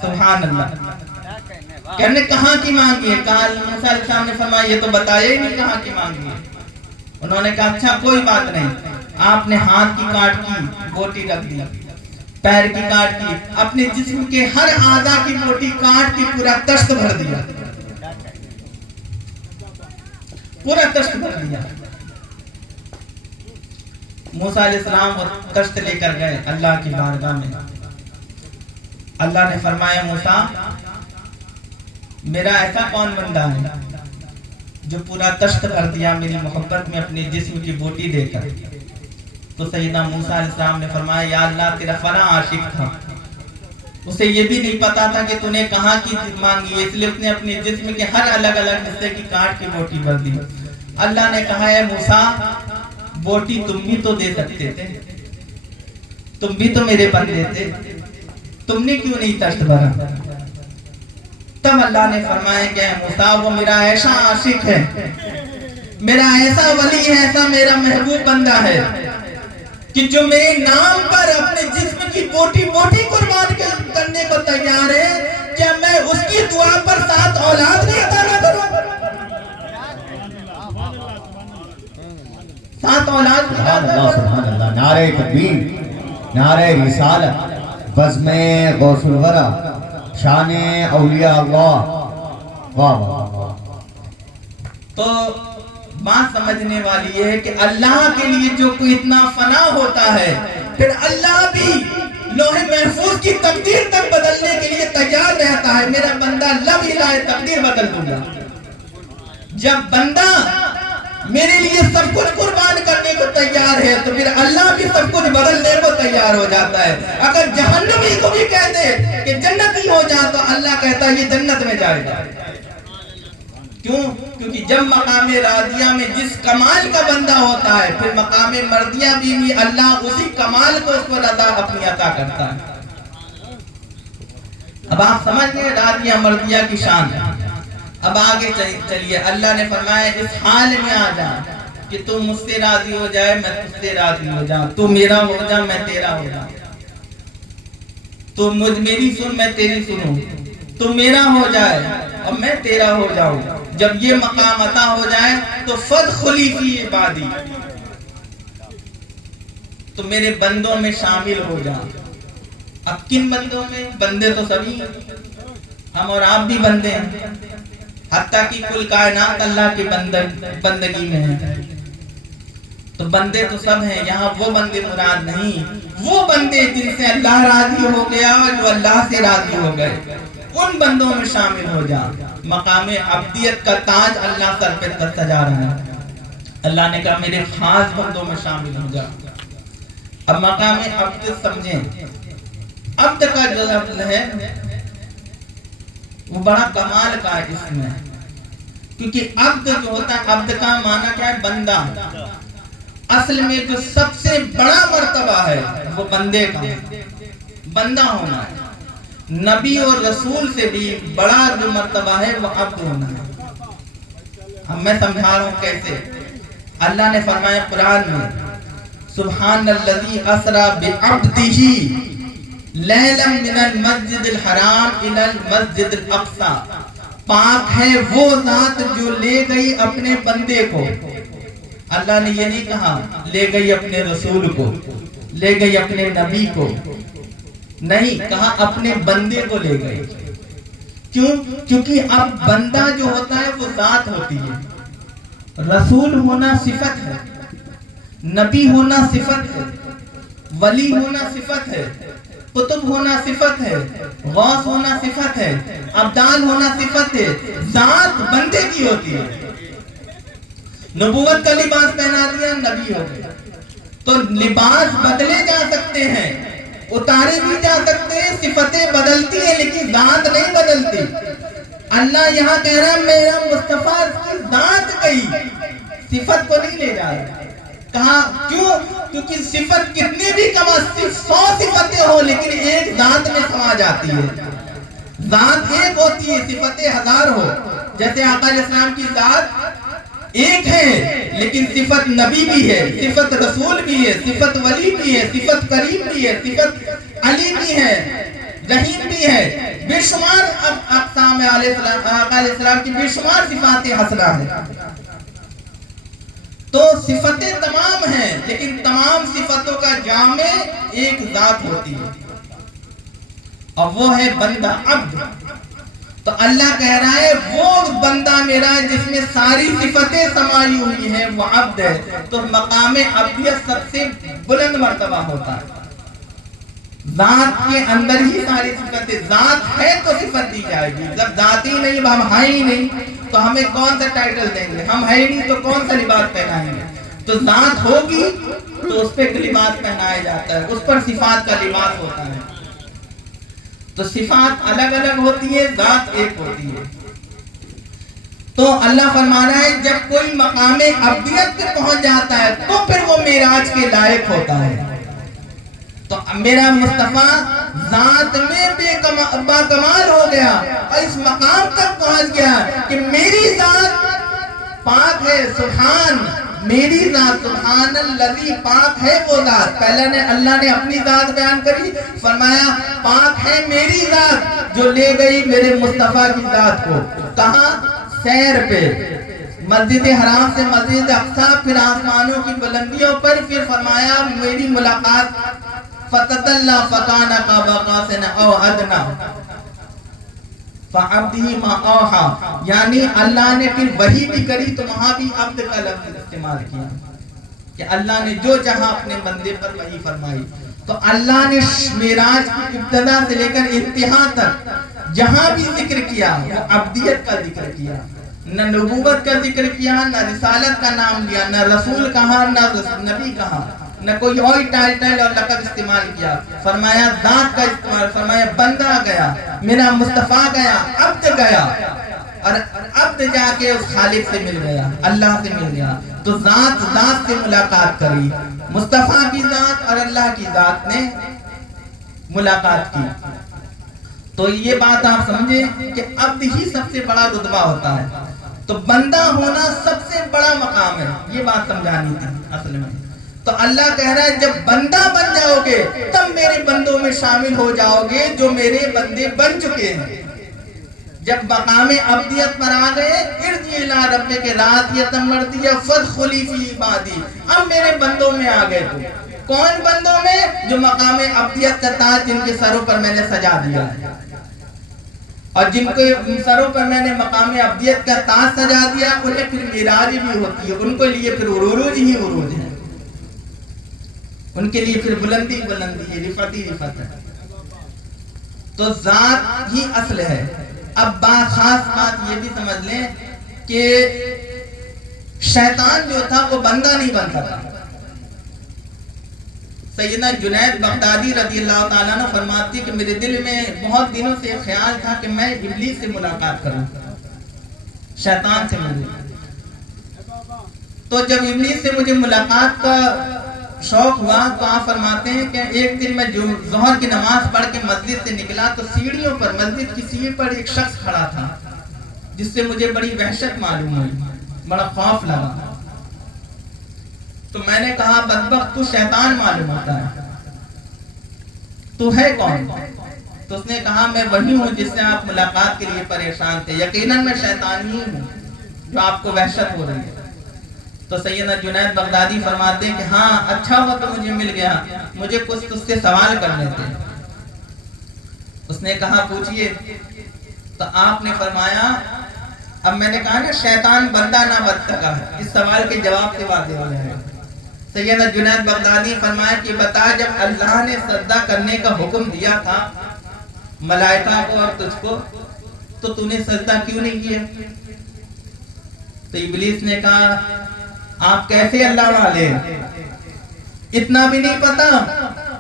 سبحان اللہ، کہنے کہاں کی مانگی ہے؟ کہا موسیٰ علیہ السلام نے فرمایا یہ تو بتایا ہی نہیں کہاں کی مانگی ہے۔ انہوں نے کہا اچھا کوئی بات نہیں. آپ نے ہاتھ کی کاٹ کی بوٹی رکھ دی, پیر کی کاٹ کی, اپنے جسم کے ہر اعضاء کی بوٹی کاٹ کی پورا تشت بھر دیا, پورا تشت بھر دیا. موسیٰ علیہ السلام وہ تشت لے کر گئے اللہ کی بارگاہ میں. اللہ نے فرمایا موسیٰ میرا ایسا کون بندہ ہے جو پورا تشت بھر دیا میری محبت میں اپنے جسم کی بوٹی دے کر. تو سیدنا موسیٰ علیہ السلام نے فرمایا یا اللہ تیرا فلاں عاشق تھا, اسے یہ بھی نہیں پتا تھا کہ تو نے کہاں کی مانگی, اس لیے اس نے اپنے جسم کے ہر الگ الگ حصے کی کاٹ کی بوٹی بھر دی. اللہ نے کہا ہے موسیٰ بوٹی تم بھی تو دے سکتے تھے, تم بھی تو میرے بندے تھے, تم نے کیوں نہیں تشت بھرا. تب اللہ نے فرمایا کہ موسیٰ وہ میرا ایسا عاشق ہے, میرا ایسا ولی ہے, ایسا میرا محبوب بندہ ہے کہ جو میرے نام پر اپنے جسم کی بوٹی بوٹی قربان کرنے کو تیار ہے, کیا میں اس کی دعا پر 7 اولاد نہیں عطا نہ کروں. 7 اولاد. سبحان اللہ سبحان اللہ. نعرہ تکبیر, نعرہ رسالت, بزم غوث الورا, شان اولیاء اللہ. واہ واہ واہ. تو بات سمجھنے والی یہ ہے کہ اللہ کے لیے جو کوئی اتنا فنا ہوتا ہے, پھر اللہ بھی لوح محفوظ کی تقدیر تک بدلنے کے لیے تیار رہتا ہے. میرا بندہ لب ہلائے تقدیر بدل دوں گا. جب بندہ میرے لیے سب کچھ قربان کرنے کو تیار ہے تو پھر اللہ بھی سب کچھ بدلنے کو تیار ہو جاتا ہے. اگر جہنمی کو بھی کہہ دے کہ جنتی ہو جا تو اللہ کہتا ہے یہ جنت میں جائے گا. کیوں؟ کیونکہ جب مقام راضیہ میں جس کمال کا بندہ ہوتا ہے پھر مقام مردیہ بھی اللہ اسی کمال کو اس کو رضا اپنی عطا کرتا ہے. اب آپ سمجھ گئے راضیہ مردیہ کی شان. اب آگے چلیے, اللہ نے فرمایا اس حال میں آ جا کہ تو مجھ سے راضی ہو جائے میں تجھ سے راضی ہو جاؤں, تو میرا ہو جا میں تیرا ہو جاؤں, تو میری سن میں تیری سنوں, تو میرا ہو جائے اور میں تیرا ہو جاؤں. جب یہ مقام عطا ہو جائے تو فادخلی فی عبادی, تو میرے بندوں میں شامل ہو جا. اب کن بندوں میں؟ بندے تو سبھی ہیں, ہم اور آپ بھی بندے ہیں, حتیٰ کہ کل کائنات اللہ کی بندگی میں ہے. تو بندے تو سب ہیں, یہاں وہ بندے مراد نہیں, وہ بندے جن سے اللہ راضی ہو گیا جو اللہ سے راضی ہو گئے, ان بندوں میں شامل ہو جا. مقام عبدیت کا تاج اللہ سر پہ سجا رہا ہے. اللہ نے کہا میرے خاص بندوں میں شامل ہو جا. اب مقام عبدیت سمجھیں. عبد کا جو لفظ ہے وہ بڑا کمال کا ہے اس میں, کیونکہ عبد جو ہوتا ہے, عبد کا معنی کیا ہے؟ بندہ. اصل میں جو سب سے بڑا مرتبہ ہے وہ بندے کا بندہ ہونا ہے. نبی اور رسول سے بھی بڑا جو مرتبہ ہے وہ عبد ہونا ہے. اب میں سمجھا رہا ہوں کیسے. اللہ نے فرمایا قرآن میں سبحان الذی اسری بعبدہ لیلا من المسجد الحرام الى المسجد الاقصی. پاک ہے وہ ذات جو لے گئی اپنے بندے کو. اللہ نے یہ نہیں کہا لے گئی اپنے رسول کو, لے گئی اپنے نبی کو, نہیں کہا اپنے بندے کو لے گئی. کیوں؟ کیونکہ اب بندہ جو ہوتا ہے وہ ذات ہوتی ہے. رسول ہونا صفت ہے, نبی ہونا صفت ہے, ولی ہونا صفت ہے, قطب ہونا صفت ہے, غوث ہونا صفت ہے, ابدال ہونا صفت ہے. ذات بندے کی ہوتی ہے. نبوت کا لباس پہنا دیا نبی ہو گئے. تو لباس بدلے جا سکتے ہیں, اتارے بھی جا سکتے ہیں, صفتیں بدلتی ہیں لیکن ذات نہیں بدلتی. اللہ یہاں کہہ رہا ہے میرا مصطفیٰ کی ذات گئی, صفت کو نہیں لے جا رہا. کہا کیوں؟ کیونکہ صفت کتنی بھی کم 100 صفتیں ہو لیکن ایک ذات میں سما جاتی ہے. ذات ایک ہوتی ہے, صفتیں 1000 ہو. جیسے آقا علیہ السلام کی ذات ایک ہے لیکن صفت نبی بھی ہے, صفت رسول بھی ہے, صفت ولی بھی ہے, صفت کریم بھی ہے, صفت علی بھی ہے, رحیم بھی ہے. بے شمار اقسام آقا علیہ السلام کی بے شمار صفات حسنہ ہیں. تو صفتیں تمام ہیں لیکن تمام صفتوں کا جامع ایک ذات ہوتی ہے اور وہ ہے بندہ عبد. تو اللہ کہہ رہا ہے وہ بندہ میرا جس میں ساری صفتیں سمائی ہوئی ہیں وہ عبد ہے. تو مقام عبدیت سب سے بلند مرتبہ ہوتا ہے. ذات کے اندر ہی ساری صفتیں، ذات ہے تو صفت دی جائے گی. جب ذات ہی نہیں، ہم ہیں ہی نہیں تو ہمیں کون سا ٹائٹل دیں گے؟ ہم ہے ہی نہیں تو کون سا لباس پہنائیں گے؟ تو ذات ہوگی تو اس پہ لباس پہنایا جاتا ہے، اس پر صفات کا لباس ہوتا ہے. تو صفات الگ الگ ہوتی ہے، ذات ایک ہوتی ہے. تو اللہ فرما رہا ہے جب کوئی مقام عبدیت پہ پہنچ جاتا ہے تو پھر وہ معراج کے لائق ہوتا ہے. تو میرا مصطفیٰ ذات میں باکمال ہو گیا اور اس مقام تک پہنچ گیا کہ میری ذات پاک ہے. سبحان میری ذات، سبحان الذی، پاک ہے وہ ذات. پہلے نے اللہ نے اپنی ذات بیان کری، فرمایا پاک ہے میری ذات جو لے گئی میرے مصطفیٰ کی ذات کو. کہاں؟ سیر پہ، مسجد حرام سے مسجد اقصی، پھر آسمانوں کی بلندیوں پر. پھر فرمایا میری ملاقات فتدلی فکان قاب قوسین او ادنی فعبدہ ما اوحی، یعنی اللہ نے پھر وحی بھی کری تو وہاں بھی عبد کا لفظ استعمال کیا کہ اللہ نے جو چاہا اپنے بندے پر وحی فرمائی. تو اللہ نے معراج کی ابتدا سے لے کر انتہا تک جہاں بھی ذکر کیا وہ عبدیت کا ذکر کیا. نہ نبوت کا ذکر کیا، نہ رسالت کا نام لیا، نہ رسول کہا، نہ نبی کہا، نہ کوئی اور ٹائٹل اور لقب استعمال کیا. فرمایا ذات کا استعمال، فرمایا بندہ گیا، میرا مصطفیٰ گیا، عبد گیا، اور عبد جا کے اس خالق سے مل گیا، اللہ سے مل گیا. تو ذات سے ملاقات کری، مصطفیٰ کی ذات اور اللہ کی ذات نے ملاقات کی. تو یہ بات آپ سمجھیں کہ عبد ہی سب سے بڑا رتبہ ہوتا ہے. تو بندہ ہونا سب سے بڑا مقام ہے، یہ بات سمجھانی تھی اصل میں. تو اللہ کہہ رہا ہے جب بندہ بن جاؤ گے تب میرے بندوں میں شامل ہو جاؤ گے جو میرے بندے بن چکے ہیں. جب مقام عبدیت پر آ گئے، ارجع الی ربک راضیۃ مرضیہ فادخلی فی عبادی، اب میرے بندوں میں آ گئے. تو کون بندوں میں؟ جو مقام عبدیت کا تاج جن کے سروں پر میں نے سجا دیا ہے، اور جن کے سروں پر میں نے مقام عبدیت کا تاج سجا دیا انہیں پھر معراج بھی ہوتی ہے، ان کے لیے پھر عروج ہی عروج ہے، ان کے لیے پھر بلندی بلندی ہے، رفعت ہی رفعت ہے. تو ذات ہی اصل ہے. اب خاص بات یہ بھی سمجھ لیں کہ شیطان جو تھا وہ بندہ نہیں بنتا تھا. سیدنا جنید بغدادی رضی اللہ تعالیٰ عنہ فرماتی کہ میرے دل میں بہت دنوں سے خیال تھا کہ میں ابلیس سے ملاقات کروں، شیطان سے ملوں. تو جب ابلیس سے مجھے ملاقات کا شوق ہوا تو آپ فرماتے ہیں کہ ایک دن میں ظہر کی نماز پڑھ کے مسجد سے نکلا تو سیڑھیوں پر، مسجد کی سیڑھی پر ایک شخص کھڑا تھا جس سے مجھے بڑی وحشت معلوم ہوئی، بڑا خوف لگا. تو میں نے کہا بدبخت تو شیطان معلوم ہوتا ہے، تو ہے کون؟ تو اس نے کہا میں وہی ہوں جس سے آپ ملاقات کے لیے پریشان تھے، یقیناً میں شیطان ہی ہوں جو آپ کو وحشت ہو رہی ہے. تو سیدنا جنید بغدادی فرماتے ہیں کہ ہاں اچھا ہوا تو مجھے مل گیا، مجھے کچھ تجھ سے سوال کرنے تھے. اس نے کہا پوچھئے. تو آپ نے فرمایا، اب میں نے کہا نا شیطان بندہ نہ بن سکا ہے، اس سوال کے جواب سے واضح ہو جائے گا. سیدنا جنید بغدادی فرمایا کہ بتا جب اللہ نے سجدہ کرنے کا حکم دیا تھا ملائکہ کو اور تجھ کو تو تو نے سجدہ کیوں نہیں کیا؟ تو ابلیس نے کہا آپ کیسے اللہ والے، اتنا بھی نہیں پتا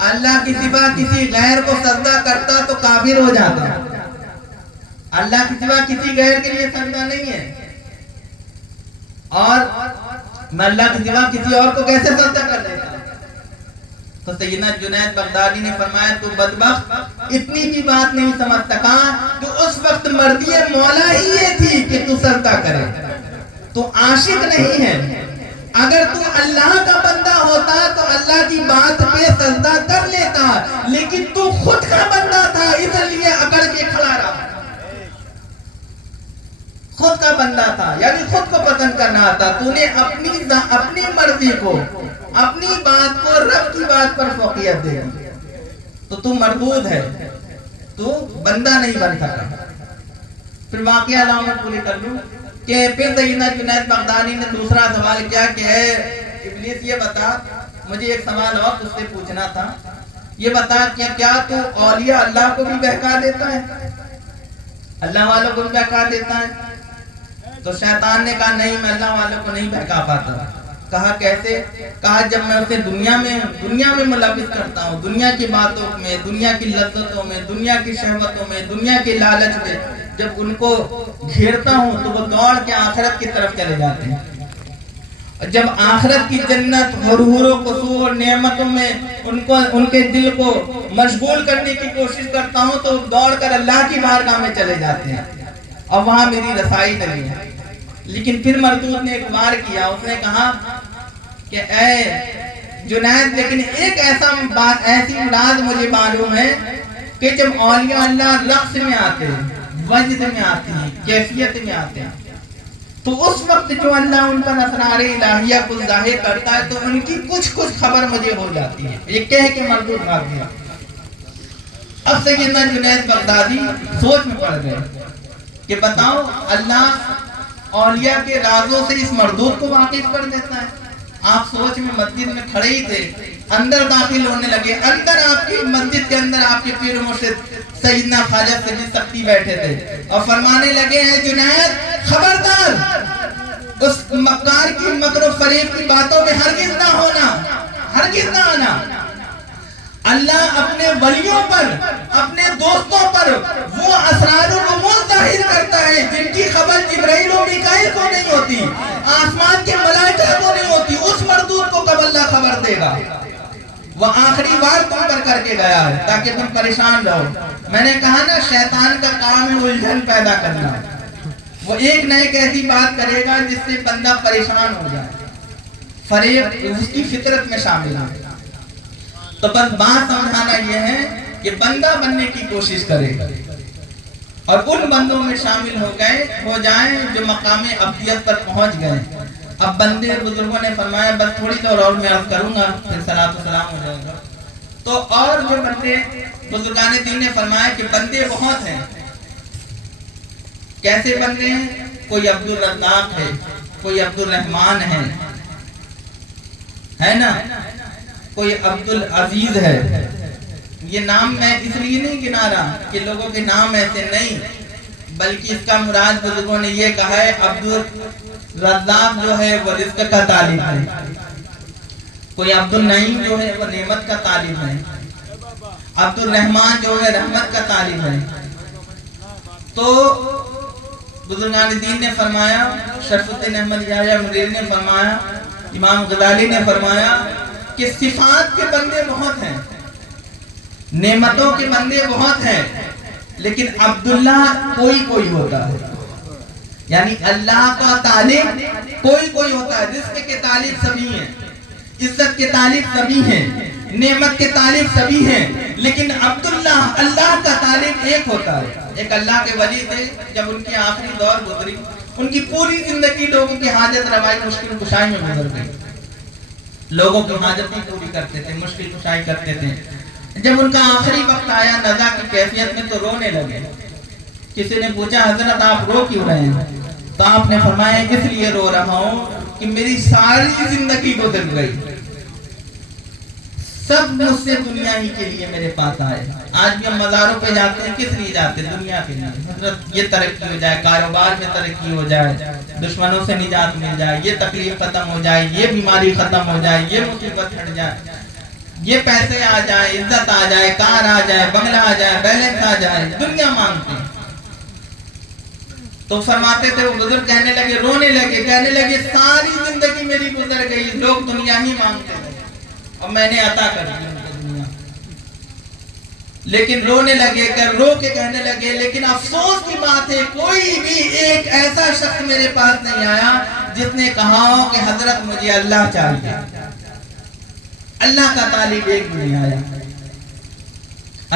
اللہ کی سوا کسی غیر کو سجدہ کرتا تو کافر ہو جاتا، اللہ کی سوا کسی غیر کے لیے سجدہ نہیں ہے، اور میں اللہ کی سوا کسی اور کو کیسے سجدہ کر لیتا. تو سیدنا جنید بغدادی نے فرمایا تو بدبخت اتنی بھی بات نہیں سمجھ سکا کہ اس وقت مرضی مولا ہی یہ تھی کہ تو سجدہ کرے، تو عاشق نہیں ہے. اگر تو اللہ کا بندہ ہوتا تو اللہ کی بات پہ سجدہ کر لیتا، لیکن تو خود کا بندہ تھا اس لیے اکڑ کے کھڑا رہا، خود کا بندہ تھا، یعنی خود کو پسند کرنا آتا، تو نے اپنی مرضی کو، اپنی بات کو رب کی بات پر فوقیت دے دی، تو مردود ہے، تو بندہ نہیں بن سکا۔ پھر واقعہ علامت پوری کر لوں کہ پھر سیدنا جنید بغدادی نے دوسرا سوال کیا کہ اے ابلیس یہ بتا، مجھے ایک سوال اور تجھ سے پوچھنا تھا، یہ بتا کہ کیا تو اولیاء اللہ کو بھی بہکا دیتا ہے، اللہ والوں کو بھی بہکا دیتا ہے؟ تو شیطان نے کہا نہیں، میں اللہ والوں کو نہیں بہکا پاتا۔ کہا کیسے؟ کہا جب میں اسے دنیا میں ملوث کرتا ہوں، دنیا کی باتوں میں، دنیا کی لذتوں میں، دنیا کی شہوتوں میں، دنیا کے لالچ میں جب ان کو گھیرتا ہوں تو وہ دوڑ کے آخرت کی طرف چلے جاتے ہیں، اور جب آخرت کی جنت حور و قصور نعمتوں میں ان کے دل کو مشغول کرنے کی کوشش کرتا ہوں تو دوڑ کر اللہ کی بارگاہ میں چلے جاتے ہیں اور وہاں میری رسائی نہیں ہے۔ لیکن پھر مردود نے ایک بار کیا، اس نے کہا کہ اے جنید، لیکن ایک ایسی مراد مجھے معلوم ہے کہ جب اولیاء اللہ رقص میں آتے ہیں، وجد میں آتے ہیں، کیفیت میں آتے ہیں، تو اس وقت جو اللہ ان پر اسرار الہیہ کو ظاہر کرتا ہے تو ان کی کچھ خبر مجھے ہو جاتی ہے۔ یہ کہہ کے مردود بھاگ گیا۔ اب سیدنا جنید بغدادی سوچ میں پڑ گئے کہ بتاؤ، اللہ اولیاء کے رازوں سے اس مردود کو واقف کر دیتا ہے۔ آپ سوچ میں مسجد میں کھڑے ہی تھے، اندر داخل ہونے لگے، اندر آپ کی مسجد کے اندر آپ کے پیر و مرشد سیدنا خواجہ سید سکتی بیٹھے تھے اور فرمانے لگے ہیں جنید خبردار، اس مکار کی مکر و فریب کی باتوں میں ہرگز نہ ہونا، ہرگز نہ آنا۔ اللہ اپنے ولیوں پر، اپنے دوستوں پر وہ اسرار الامور ظاہر کرتا ہے جن کی خبر جبرائیل و میکائیل کو نہیں ہوتی، آسمان کے ملائکہ کو نہیں ہوتی، اس مردود کو کب اللہ خبر دے گا؟ وہ آخری بار تم پر کر کے گیا ہے تاکہ تم پریشان رہو۔ میں نے کہا نا، شیطان کا کام ہے الجھن پیدا کرنا، وہ ایک نہ ایک ایسی بات کرے گا جس سے بندہ پریشان ہو جائے، فریب اس کی فطرت میں شامل ہے۔ تو بس بات سمجھانا یہ ہے کہ بندہ بننے کی کوشش کرے اور ان بندوں میں شامل ہو جائیں جو مقام ابدیت پر پہنچ گئے۔ اب بندے بزرگوں نے فرمایا، بس تھوڑی دیر اور میں عرض کروں گا پھر صلاۃ و سلام ہو جائے گا۔ تو اور جو بندے بزرگان دین نے فرمایا کہ بندے بہت ہیں۔ کیسے بندے ہیں؟ کوئی عبد الرزاق ہے، کوئی عبد الرحمن ہے نا، کوئی عبد العزیز ہے۔ یہ نام میں اس لیے نہیں گنا رہا کہ لوگوں کے نام ایسے نہیں، بلکہ اس کا مراد بزرگوں نے یہ کہا ہے عبد الرزاق جو ہے وہ رزق کا طالب ہے، کوئی عبد النعیم جو ہے وہ نعمت کا طالب ہے، عبد الرحمن جو ہے رحمت کا طالب ہے۔ تو بزرگان دین نے فرمایا، شرف الدین احمد یحییٰ منیر نے فرمایا، امام غزالی نے فرمایا کہ صفات کے بندے بہت ہیں، نعمتوں کے بندے بہت ہیں، لیکن عبداللہ کوئی ہوتا ہے، یعنی اللہ کا طالب کوئی ہوتا ہے۔ رزق کے طالب سبھی ہیں، عزت کے طالب سبھی ہیں، نعمت کے طالب سبھی ہیں، لیکن عبداللہ اللہ کا طالب ایک ہوتا ہے۔ ایک اللہ کے ولی تھے، جب ان کی آخری دور گزری، ان کی پوری زندگی لوگوں کی حاجت روائی مشکل کشائی میں گزر گئی، لوگوں کی حاجتیں پوری کرتے تھے، مشکل کشائی کرتے تھے۔ جب ان کا آخری وقت آیا نزا کی کیفیت میں تو رونے لگے۔ کسی نے پوچھا حضرت آپ رو کیوں رہے ہیں؟ تو آپ نے فرمایا اس لیے رو رہا ہوں کہ میری ساری زندگی گزر گئی، سب مجھ سے دنیا ہی کے لیے میرے پاس آئے۔ آج بھی ہم مزاروں پہ جاتے ہیں، کس لیے جاتے ہیں؟ دنیا کے لیے، حضرت یہ ترقی ہو جائے، کاروبار میں ترقی ہو جائے، دشمنوں سے نجات مل جائے، یہ تکلیف ختم ہو جائے، یہ بیماری ختم ہو جائے، یہ مصیبت ہٹ جائے، یہ پیسے آ جائے، عزت آ جائے، کار آ جائے، بنگلہ آ جائے، بیلنس آ جائے، دنیا مانگتے ہیں۔ تو فرماتے تھے وہ بزرگ، کہنے لگے، رونے لگے، کہنے لگے ساری زندگی میری گزر گئی، لوگ دنیا ہی مانگتے تھے اور میں نے عطا کر دی دنیا۔ لیکن رونے لگے، رو کے کہنے لگے لیکن افسوس کی بات ہے کوئی بھی ایک ایسا شخص میرے پاس نہیں آیا جس نے کہا ہو کہ حضرت مجھے اللہ چاہیے۔ اللہ کا طالب ایک بھی نہیں آیا،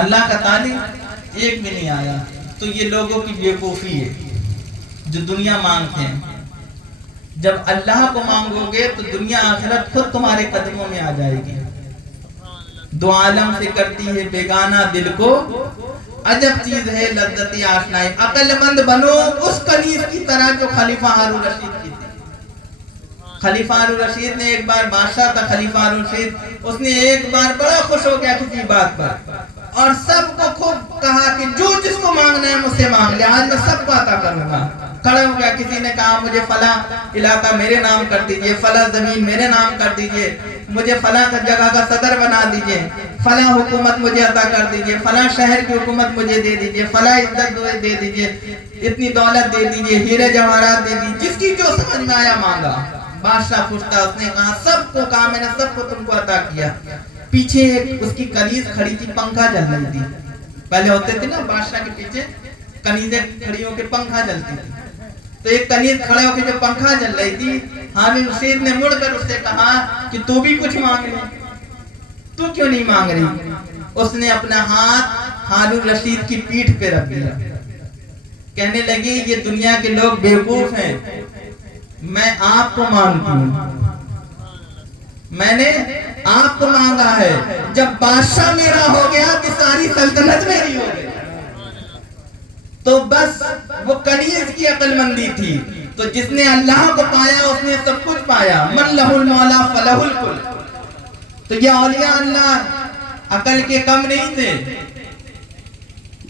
اللہ کا طالب ایک بھی نہیں آیا۔ تو یہ لوگوں کی بیوقوفی ہے، جو دنیا مانگتے ہیں. جب اللہ کو مانگو گے تو دنیا آخرت خود تمہارے قدموں میں آ جائے گی. دو عالم سے کرتی ہے بیگانہ دل کو، عجب چیز ہے لذت آشنائی. عقل مند بنو اس کنیز کی طرح جو خلیفہ ہارون رشید کی تھی. خلیفہ ہارون رشید نے ایک بار بادشاہ تھا خلیفہ ہارون رشید، اس نے ایک بار بڑا خوش ہو گیا کسی بات پر اور سب کو خوب کہا کہ جو جس کو مانگنا ہے مجھ سے مانگ لے، آج میں سب کو عطا کروں گا. کھڑا ہو گیا، کسی نے کہا مجھے فلاں علاقہ میرے نام کر دیجئے، فلاں زمین میرے نام کر دیجئے، مجھے فلاں جگہ کا صدر بنا دیجئے، فلاں حکومت مجھے عطا کر دیجئے، فلاں شہر کی حکومت مجھے دے دیجئے، فلاں عزت دے دیجئے، اتنی دولت دے دیجئے، ہیرے جواہرات دے دیجئے. جس کی جو سمجھ میں آیا مانگا. بادشاہ خوش تھا، اس نے کہا سب کو کہا میں نے سب کو تم کو عطا کیا. پیچھے ایک اس کی کنیز کھڑی تھی، پنکھا جل رہی تھی. پہلے ہوتے تھے نا بادشاہ کے پیچھے کنیزیں کھڑی ہو کے پنکھا جلتی تھی. تو ایک کنیز کھڑے ہو کے جو پنکھا جل رہی تھی، ہارون رشید نے مڑ کر اس سے کہا کہ تو بھی کچھ مانگ لے، تو کیوں نہیں مانگ رہی؟ اس نے اپنا ہاتھ ہارون رشید کی پیٹھ پہ رکھ دیا. کہنے لگی یہ دنیا کے لوگ بیوقوف ہیں، میں آپ کو مانگتی ہوں. میں نے آپ کو مانگا ہے. جب بادشاہ میرا ہو گیا تو ساری سلطنت میری ہو گئی. تو بس وہ کنیز کی عقل مندی تھی. تو جس نے اللہ کو پایا اس نے سب کچھ پایا. من لہ المولا فلہ الکل. تو یہ اولیاء اللہ عقل کے کم نہیں تھے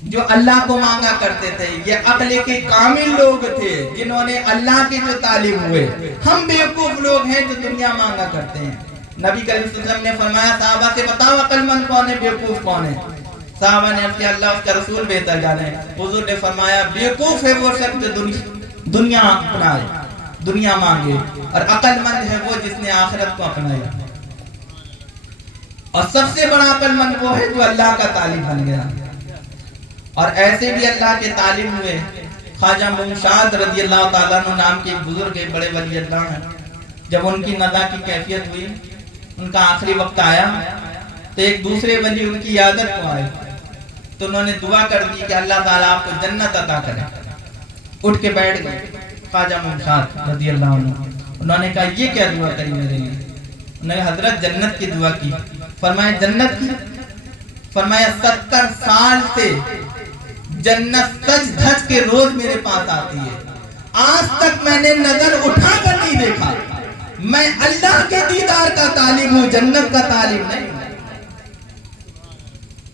جو اللہ کو مانگا کرتے تھے. یہ عقل کے کامل لوگ تھے جنہوں نے اللہ کے جو طالب ہوئے. ہم بیوقوف لوگ ہیں جو دنیا مانگا کرتے ہیں. نبی کریم صلی اللہ علیہ وسلم نے فرمایا صحابہ سے بتاؤ عقل مند کون ہے، بیوقوف کون ہے؟ صحابہ نے عرض کیا اللہ اس کا رسول بہتر جانے. حضور نے فرمایا بیوقوف ہے وہ شخص جو دنیا اپنائے، دنیا مانگے، اور عقل مند ہے وہ جس نے آخرت کو اپنایا. اور سب سے بڑا عقل مند وہ ہے جو اللہ کا طالب بن گیا. اور ایسے بھی اللہ کے طالب ہوئے. خواجہ منشاد رضی اللہ تعالیٰ عنہ نام کے بزرگ بڑے ولی اللہ ہیں. جب ان کی نزا کی کیفیت ہوئی، ان کا آخری وقت آیا، تو ایک دوسرے ولی ان کی عیادت کو آئے. تو انہوں نے دعا کر دی کہ اللہ تعالیٰ آپ کو جنت عطا کرے. اٹھ کے بیٹھ گئے خواجہ منشاد رضی اللہ عنہ. انہوں نے کہا یہ کیا دعا کری میرے لیے؟ انہوں نے حضرت جنت کی دعا کی. فرمایا جنت کی؟ فرمایا 70 سال سے جنت سج دھج کے روز میرے پاس آتی ہے، آج تک میں نے نظر اٹھا کر نہیں دیکھا. میں اللہ کے دیدار کا طالب ہوں، جنت کا طالب نہیں.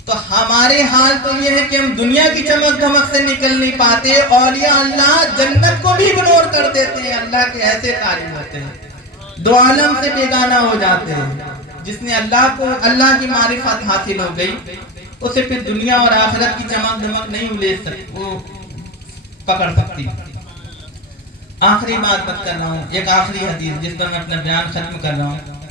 تو ہمارے حال تو یہ ہے کہ ہم دنیا کی چمک دھمک سے نکل نہیں پاتے. اولیاء اللہ جنت کو بھی اگنور کر دیتے ہیں. اللہ کے ایسے طالب ہوتے ہیں، دو عالم سے بیگانہ ہو جاتے ہیں. جس نے اللہ کو، اللہ کی معرفت حاصل ہو گئی، اسے پھر دنیا اور آخرت کی چمک دھمک نہیں وہ پکڑ سکتی. آخری بات کر رہا ہوں، ایک آخری حدیث جس پر میں اپنا بیان ختم کر رہا ہوں.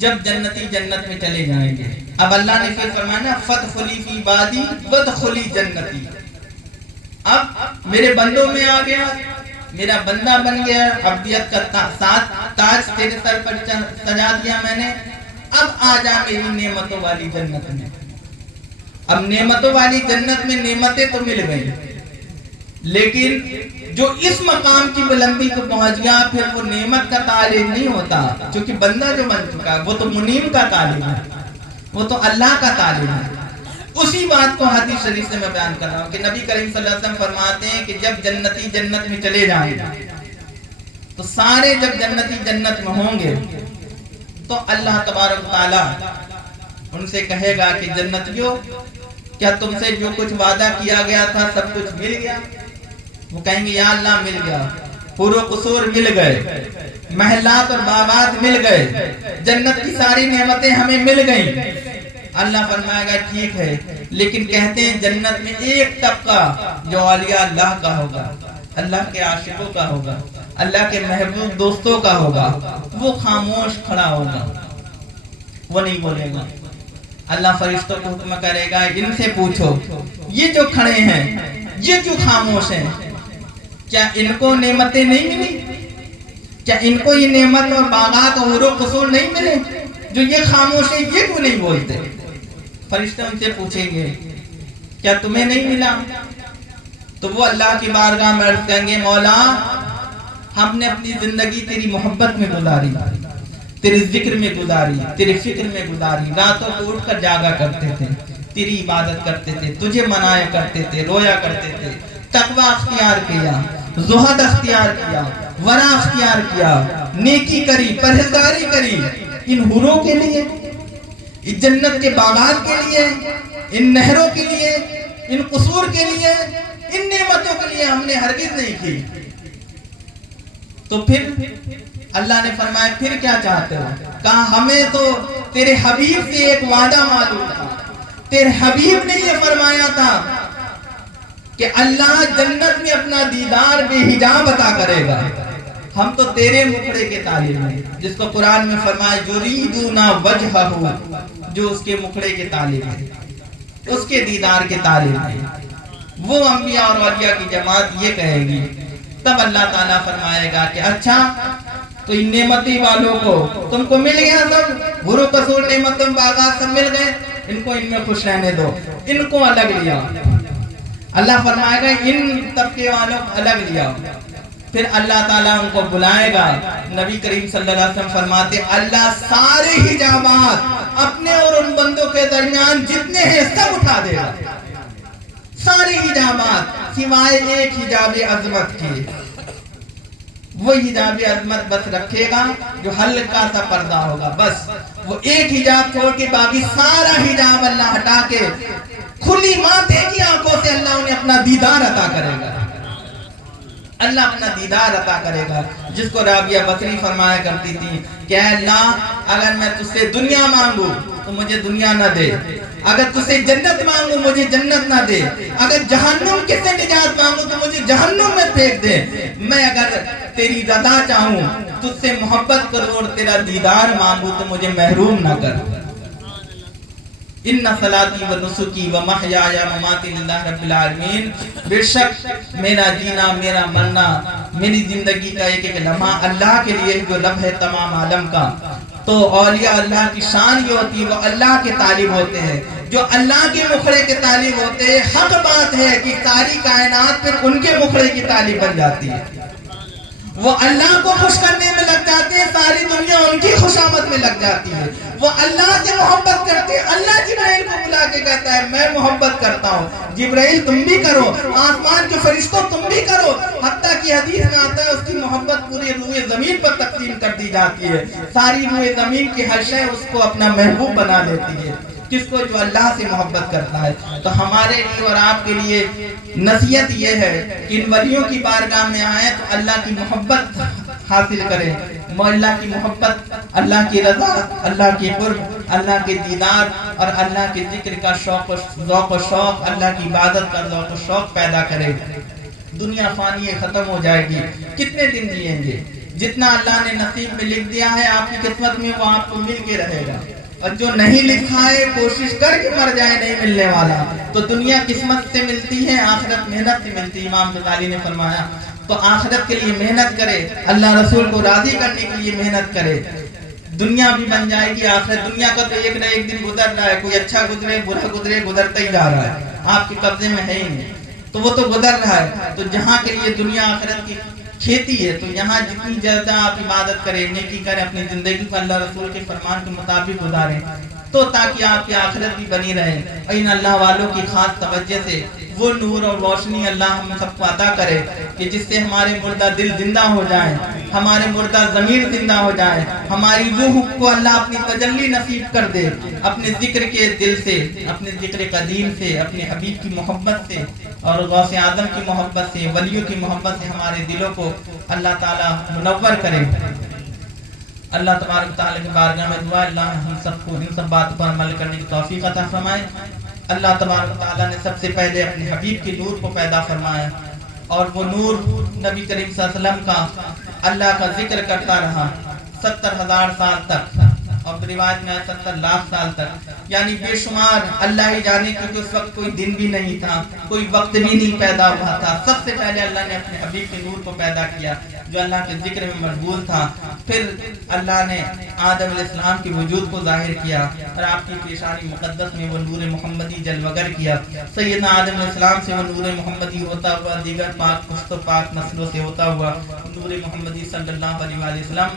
جب جنتی جنت میں چلے جائیں گے، اب اللہ نے پھر فرمایا فادخلی فی عبادی وادخلی جنتی. اب میرے بندوں میں آ گیا، میرا بندہ بن گیا، عبدیت کا تاج تیرے سر پر سجا دیا میں نے. اب آ جا میری نعمتوں والی جنت میں. اب نعمتوں والی جنت میں نعمتیں تو مل گئی، لیکن جو اس مقام کی بلندی کو پہنچ گیا پھر وہ نعمت کا طالب نہیں ہوتا، چونکہ بندہ جو بن چکا وہ تو منیم کا طالب ہے، وہ تو اللہ کا طالب ہے. اسی بات کو حدیث شریف سے میں بیان کر رہا ہوں کہ نبی کریم صلی اللہ علیہ وسلم فرماتے ہیں کہ جب جنتی جنت میں چلے جائیں تو سارے جب جنتی جنت میں ہوں گے تو اللہ تبارک و تعالی ان سے کہے گا کہ جنتیوں کیا تم سے جو کچھ وعدہ کیا گیا تھا سب کچھ مل گیا؟ وہ کہیں گے یا اللہ مل گیا، حور و قصور مل گئے، محلات اور باغات مل گئے، جنت کی ساری نعمتیں ہمیں مل گئیں. اللہ فرمائے گا ٹھیک ہے، لیکن کہتے ہیں جنت میں ایک طبقہ جو اولیاء اللہ کا ہوگا، اللہ کے عاشقوں کا ہوگا، اللہ کے محبوب دوستوں کا ہوگا، وہ خاموش کھڑا ہوگا، وہ نہیں بولے گا. اللہ فرشتوں کو حکم کرے گا ان سے پوچھو یہ جو کھڑے ہیں، یہ جو خاموش ہیں، کیا ان کو نعمتیں نہیں ملی؟ کیا ان کو یہ نعمت اور باغات اور حور و قصور نہیں ملے؟ جو یہ خاموش ہیں یہ کیوں نہیں بولتے؟ فرشتے ان سے پوچھیں گے کیا تمہیں نہیں ملا؟ تو وہ اللہ کی بارگاہ میں عرض کریں گے مولا ہم نے اپنی زندگی تیری محبت میں گزاری، تیرے ذکر میں گزاری، تیرے فکر میں گزاری، راتوں کو اٹھ کر جاگا کرتے تھے، تیری عبادت کرتے تھے، تجھے منایا کرتے تھے، رویا کرتے تھے، تقوی اختیار کیا، زہد اختیار کیا، ورع اختیار کیا، نیکی کری، پرہیزگاری کری، ان حوروں کے لیے، اس جنت کے باغات کے لیے، ان نہروں کے لیے، ان قصور کے لیے، ان نعمتوں کے لیے ہم نے ہرگز نہیں کی۔ تو پھر اللہ نے فرمایا پھر کیا چاہتے ہو؟ کہا ہمیں تو تیرے حبیب سے ایک وعدہ معلوم تھا، تیرے حبیب نے یہ فرمایا تھا کہ اللہ جنت میں اپنا دیدار بے حجاب عطا کرے گا، ہم تو تیرے مکھڑے کے طالب ہیں، جس کو قرآن میں فرمایا یریدون وجہہ، جو اس کے مکھڑے کے طالب ہیں، اس کے دیدار کے طالب ہیں، وہ انبیاء اور اولیاء کی جماعت یہ کہے گی۔ تب اللہ تعالیٰ فرمائے گا کہ اچھا تو ان نعمتی والوں کو تم کو مل گیا، سب غرو قصور نعمتوں باغات سب مل گئے، ان کو ان میں خوش رہنے دو، ان کو الگ لیا۔ اللہ فرمائے گا ان طبقے والوں کو الگ لیا۔ پھر اللہ تعالیٰ ان کو بلائے گا۔ نبی کریم صلی اللہ علیہ وسلم فرماتے اللہ سارے حجابات اپنے اور ان بندوں کے درمیان جتنے ہیں سب اٹھا دے گا، سارے حجابات سوائے ایک حجاب عظمت کے، وہ حجاب عظمت بس رکھے گا جو ہلکا سا پردہ ہوگا، بس وہ ایک حجاب چھوڑ کے باقی سارا حجاب اللہ ہٹا کے کھلی ماتھے کی آنکھوں سے اللہ انہیں اپنا دیدار عطا کرے گا، اللہ اپنا دیدار عطا کرے گا۔ جس کو رابعہ بصری فرمایا کرتی تھی کہ اے اللہ اگر میں تجھ سے دنیا مانگوں تو مجھے دنیا نہ دے، اگر تجھ سے جنت مانگوں مجھے جنت نہ دے، اگر جہنم کے سے نجات مانگوں تو مجھے جہنم میں پھینک دے، میں اگر تیری رضا چاہوں تجھ سے محبت کروں اور تیرا دیدار مانگوں تو مجھے محروم نہ کر۔ ان صلاتی و نسکی و محیای و مماتی للہ رب العالمین، بے شک میرا جینا، میرا مرنا، میری زندگی کا ایک ایک لمحہ اللہ کے لیے جو رب ہے تمام عالم کا۔ تو اولیاء اللہ کی شان یہ ہوتی ہے وہ اللہ کے طالب ہوتے ہیں، جو اللہ کے مکھڑے کے طالب ہوتے ہیں۔ حق بات ہے کہ ساری کائنات پھر ان کے مکھڑے کی طالب بن جاتی ہے، وہ اللہ کو خوش کرنے میں لگ جاتے ہیں، ساری دنیا ان کی خوشامد میں لگ جاتی ہے، وہ اللہ سے محبت کرتے ہیں۔ اللہ جبرائیل کو بلا کے کہتا ہے میں محبت کرتا ہوں، جبرائیل تم بھی کرو، آسمان کے فرشتوں تم بھی کرو، حتیٰ کہ حدیث میں آتا ہے اس کی محبت پوری روئے زمین پر تقسیم کر دی جاتی ہے، ساری روئے زمین کی ہر شے اس کو اپنا محبوب بنا لیتی ہے، کس کو؟ جو اللہ سے محبت کرتا ہے۔ تو ہمارے لیے اور آپ کے لیے نصیحت یہ ہے کہ ان ولیوں کی بارگاہ میں آئیں تو اللہ کی محبت حاصل کریں، اللہ کی محبت، اللہ کی رضا، اللہ کی قرب، اللہ کے دیدار اور اللہ کے ذکر کا ذوق و شوق، اللہ کی عبادت کا ذوق و شوق پیدا کرے۔ دنیا فانی ہے، ختم ہو جائے گی، کتنے دن جئیں گے؟ جتنا اللہ نے نصیب میں لکھ دیا ہے آپ کی قسمت میں وہ آپ کو مل کے رہے گا، اور جو نہیں لکھا ہے کوشش کر کے مر جائے نہیں ملنے والا۔ تو دنیا قسمت سے ملتی ہے، آخرت محنت سے ملتی ہے۔ امام غزالی نے فرمایا تو آخرت کے لیے محنت کرے، اللہ رسول کو راضی کرنے کے لیے محنت کرے، دنیا بھی بن جائے گی آخرت۔ دنیا کا تو ایک نہ ایک دن گزر رہا ہے، کوئی اچھا گزرے برا گزرے گزرتا ہی جا رہا ہے، آپ کے قبضے میں ہے ہی نہیں، تو وہ تو گزر رہا ہے۔ تو جہاں کے لیے دنیا آخرت کی کھیتی ہے، تو یہاں جتنی زیادہ آپ عبادت کریں، نیکی کریں، اپنی زندگی کو اللہ رسول کے فرمان کے مطابق گزاریں، تو تاکہ آپ کی آخرت بھی بنی رہے۔ ان اللہ والوں کی خاص توجہ سے وہ نور اور روشنی اللہ ہم سب کو عطا کرے کہ جس سے ہمارے مردہ دل زندہ ہو جائیں، ہمارے مردہ ضمیر زندہ ہو جائیں، ہماری روح کو اللہ اپنی تجلی نصیب کر دے، اپنے ذکر کے دل سے، اپنے ذکر قدیم سے، اپنے حبیب کی محبت سے اور غوث اعظم کی محبت سے، ولیوں کی محبت سے ہمارے دلوں کو اللہ تعالی منور کرے۔ اللہ تبارک تعالیٰ کی بارگاہ میں دعا اللہ ہم سب کو ان سب باتوں پر عمل کرنے کی توفیق عطا فرمائے۔ اللہ تبارک تعالیٰ نے سب سے پہلے اپنے حبیب کے نور کو پیدا فرمایا، اور وہ نور نبی کریم صلی اللہ علیہ وسلم کا اللہ کا ذکر کرتا رہا 70,000 سال تک، اور روایت میں 70 لاکھ سال تک، یعنی بے شمار، اللہ ہی جانے، کیونکہ اس وقت کوئی دن بھی نہیں تھا، کوئی وقت بھی نہیں پیدا ہوا تھا۔ سب سے پہلے اللہ نے اپنے حبیب کے نور کو پیدا کیا جو اللہ کے ذکر میں مشغول تھا، پھر اللہ نے آدم علیہ السلام کے وجود کو ظاہر کیا اور آپ کی پیشانی مقدس میں وہ نور محمدی جلوگر کیا۔ سیدنا آدم علیہ السلام سے وہ نور محمدی ہوتا ہوا دیگر پاک پشت و پاک نسلوں سے ہوتا ہوا نور محمدی صلی اللہ علیہ وسلم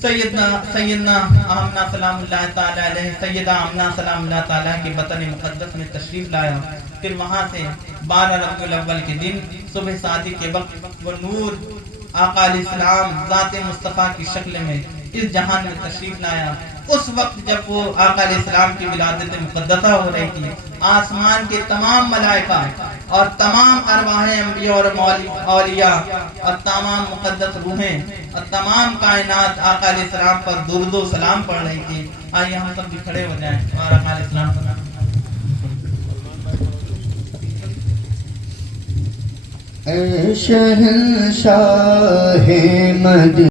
سیدنا آمنہ سلام اللہ تعالیٰ علیہ، سیدہ آمنہ سلام اللہ تعالیٰ کے بطن مقدس میں تشریف لایا، پھر وہاں سے 12 ربیع الاول کے دن صبح صادق کے وقت وہ نور آقا علیہ السلام ذات مصطفیٰ کی شکل میں اس جہان میں تشریف لایا۔ اس وقت جب وہ آقا علیہ السلام کی ولادت مقدسہ ہو رہی تھی، آسمان کے تمام ملائکہ اور تمام ارواح انبیاء اور اولیاء اور تمام مقدس روحیں اور تمام کائنات آقا علیہ السلام پر درود و سلام پڑھ رہی تھی۔ آئیے ہم سب بھی کھڑے ہو جائیں اور آقا علیہ السلام پر اے شہنشاہ مدینہ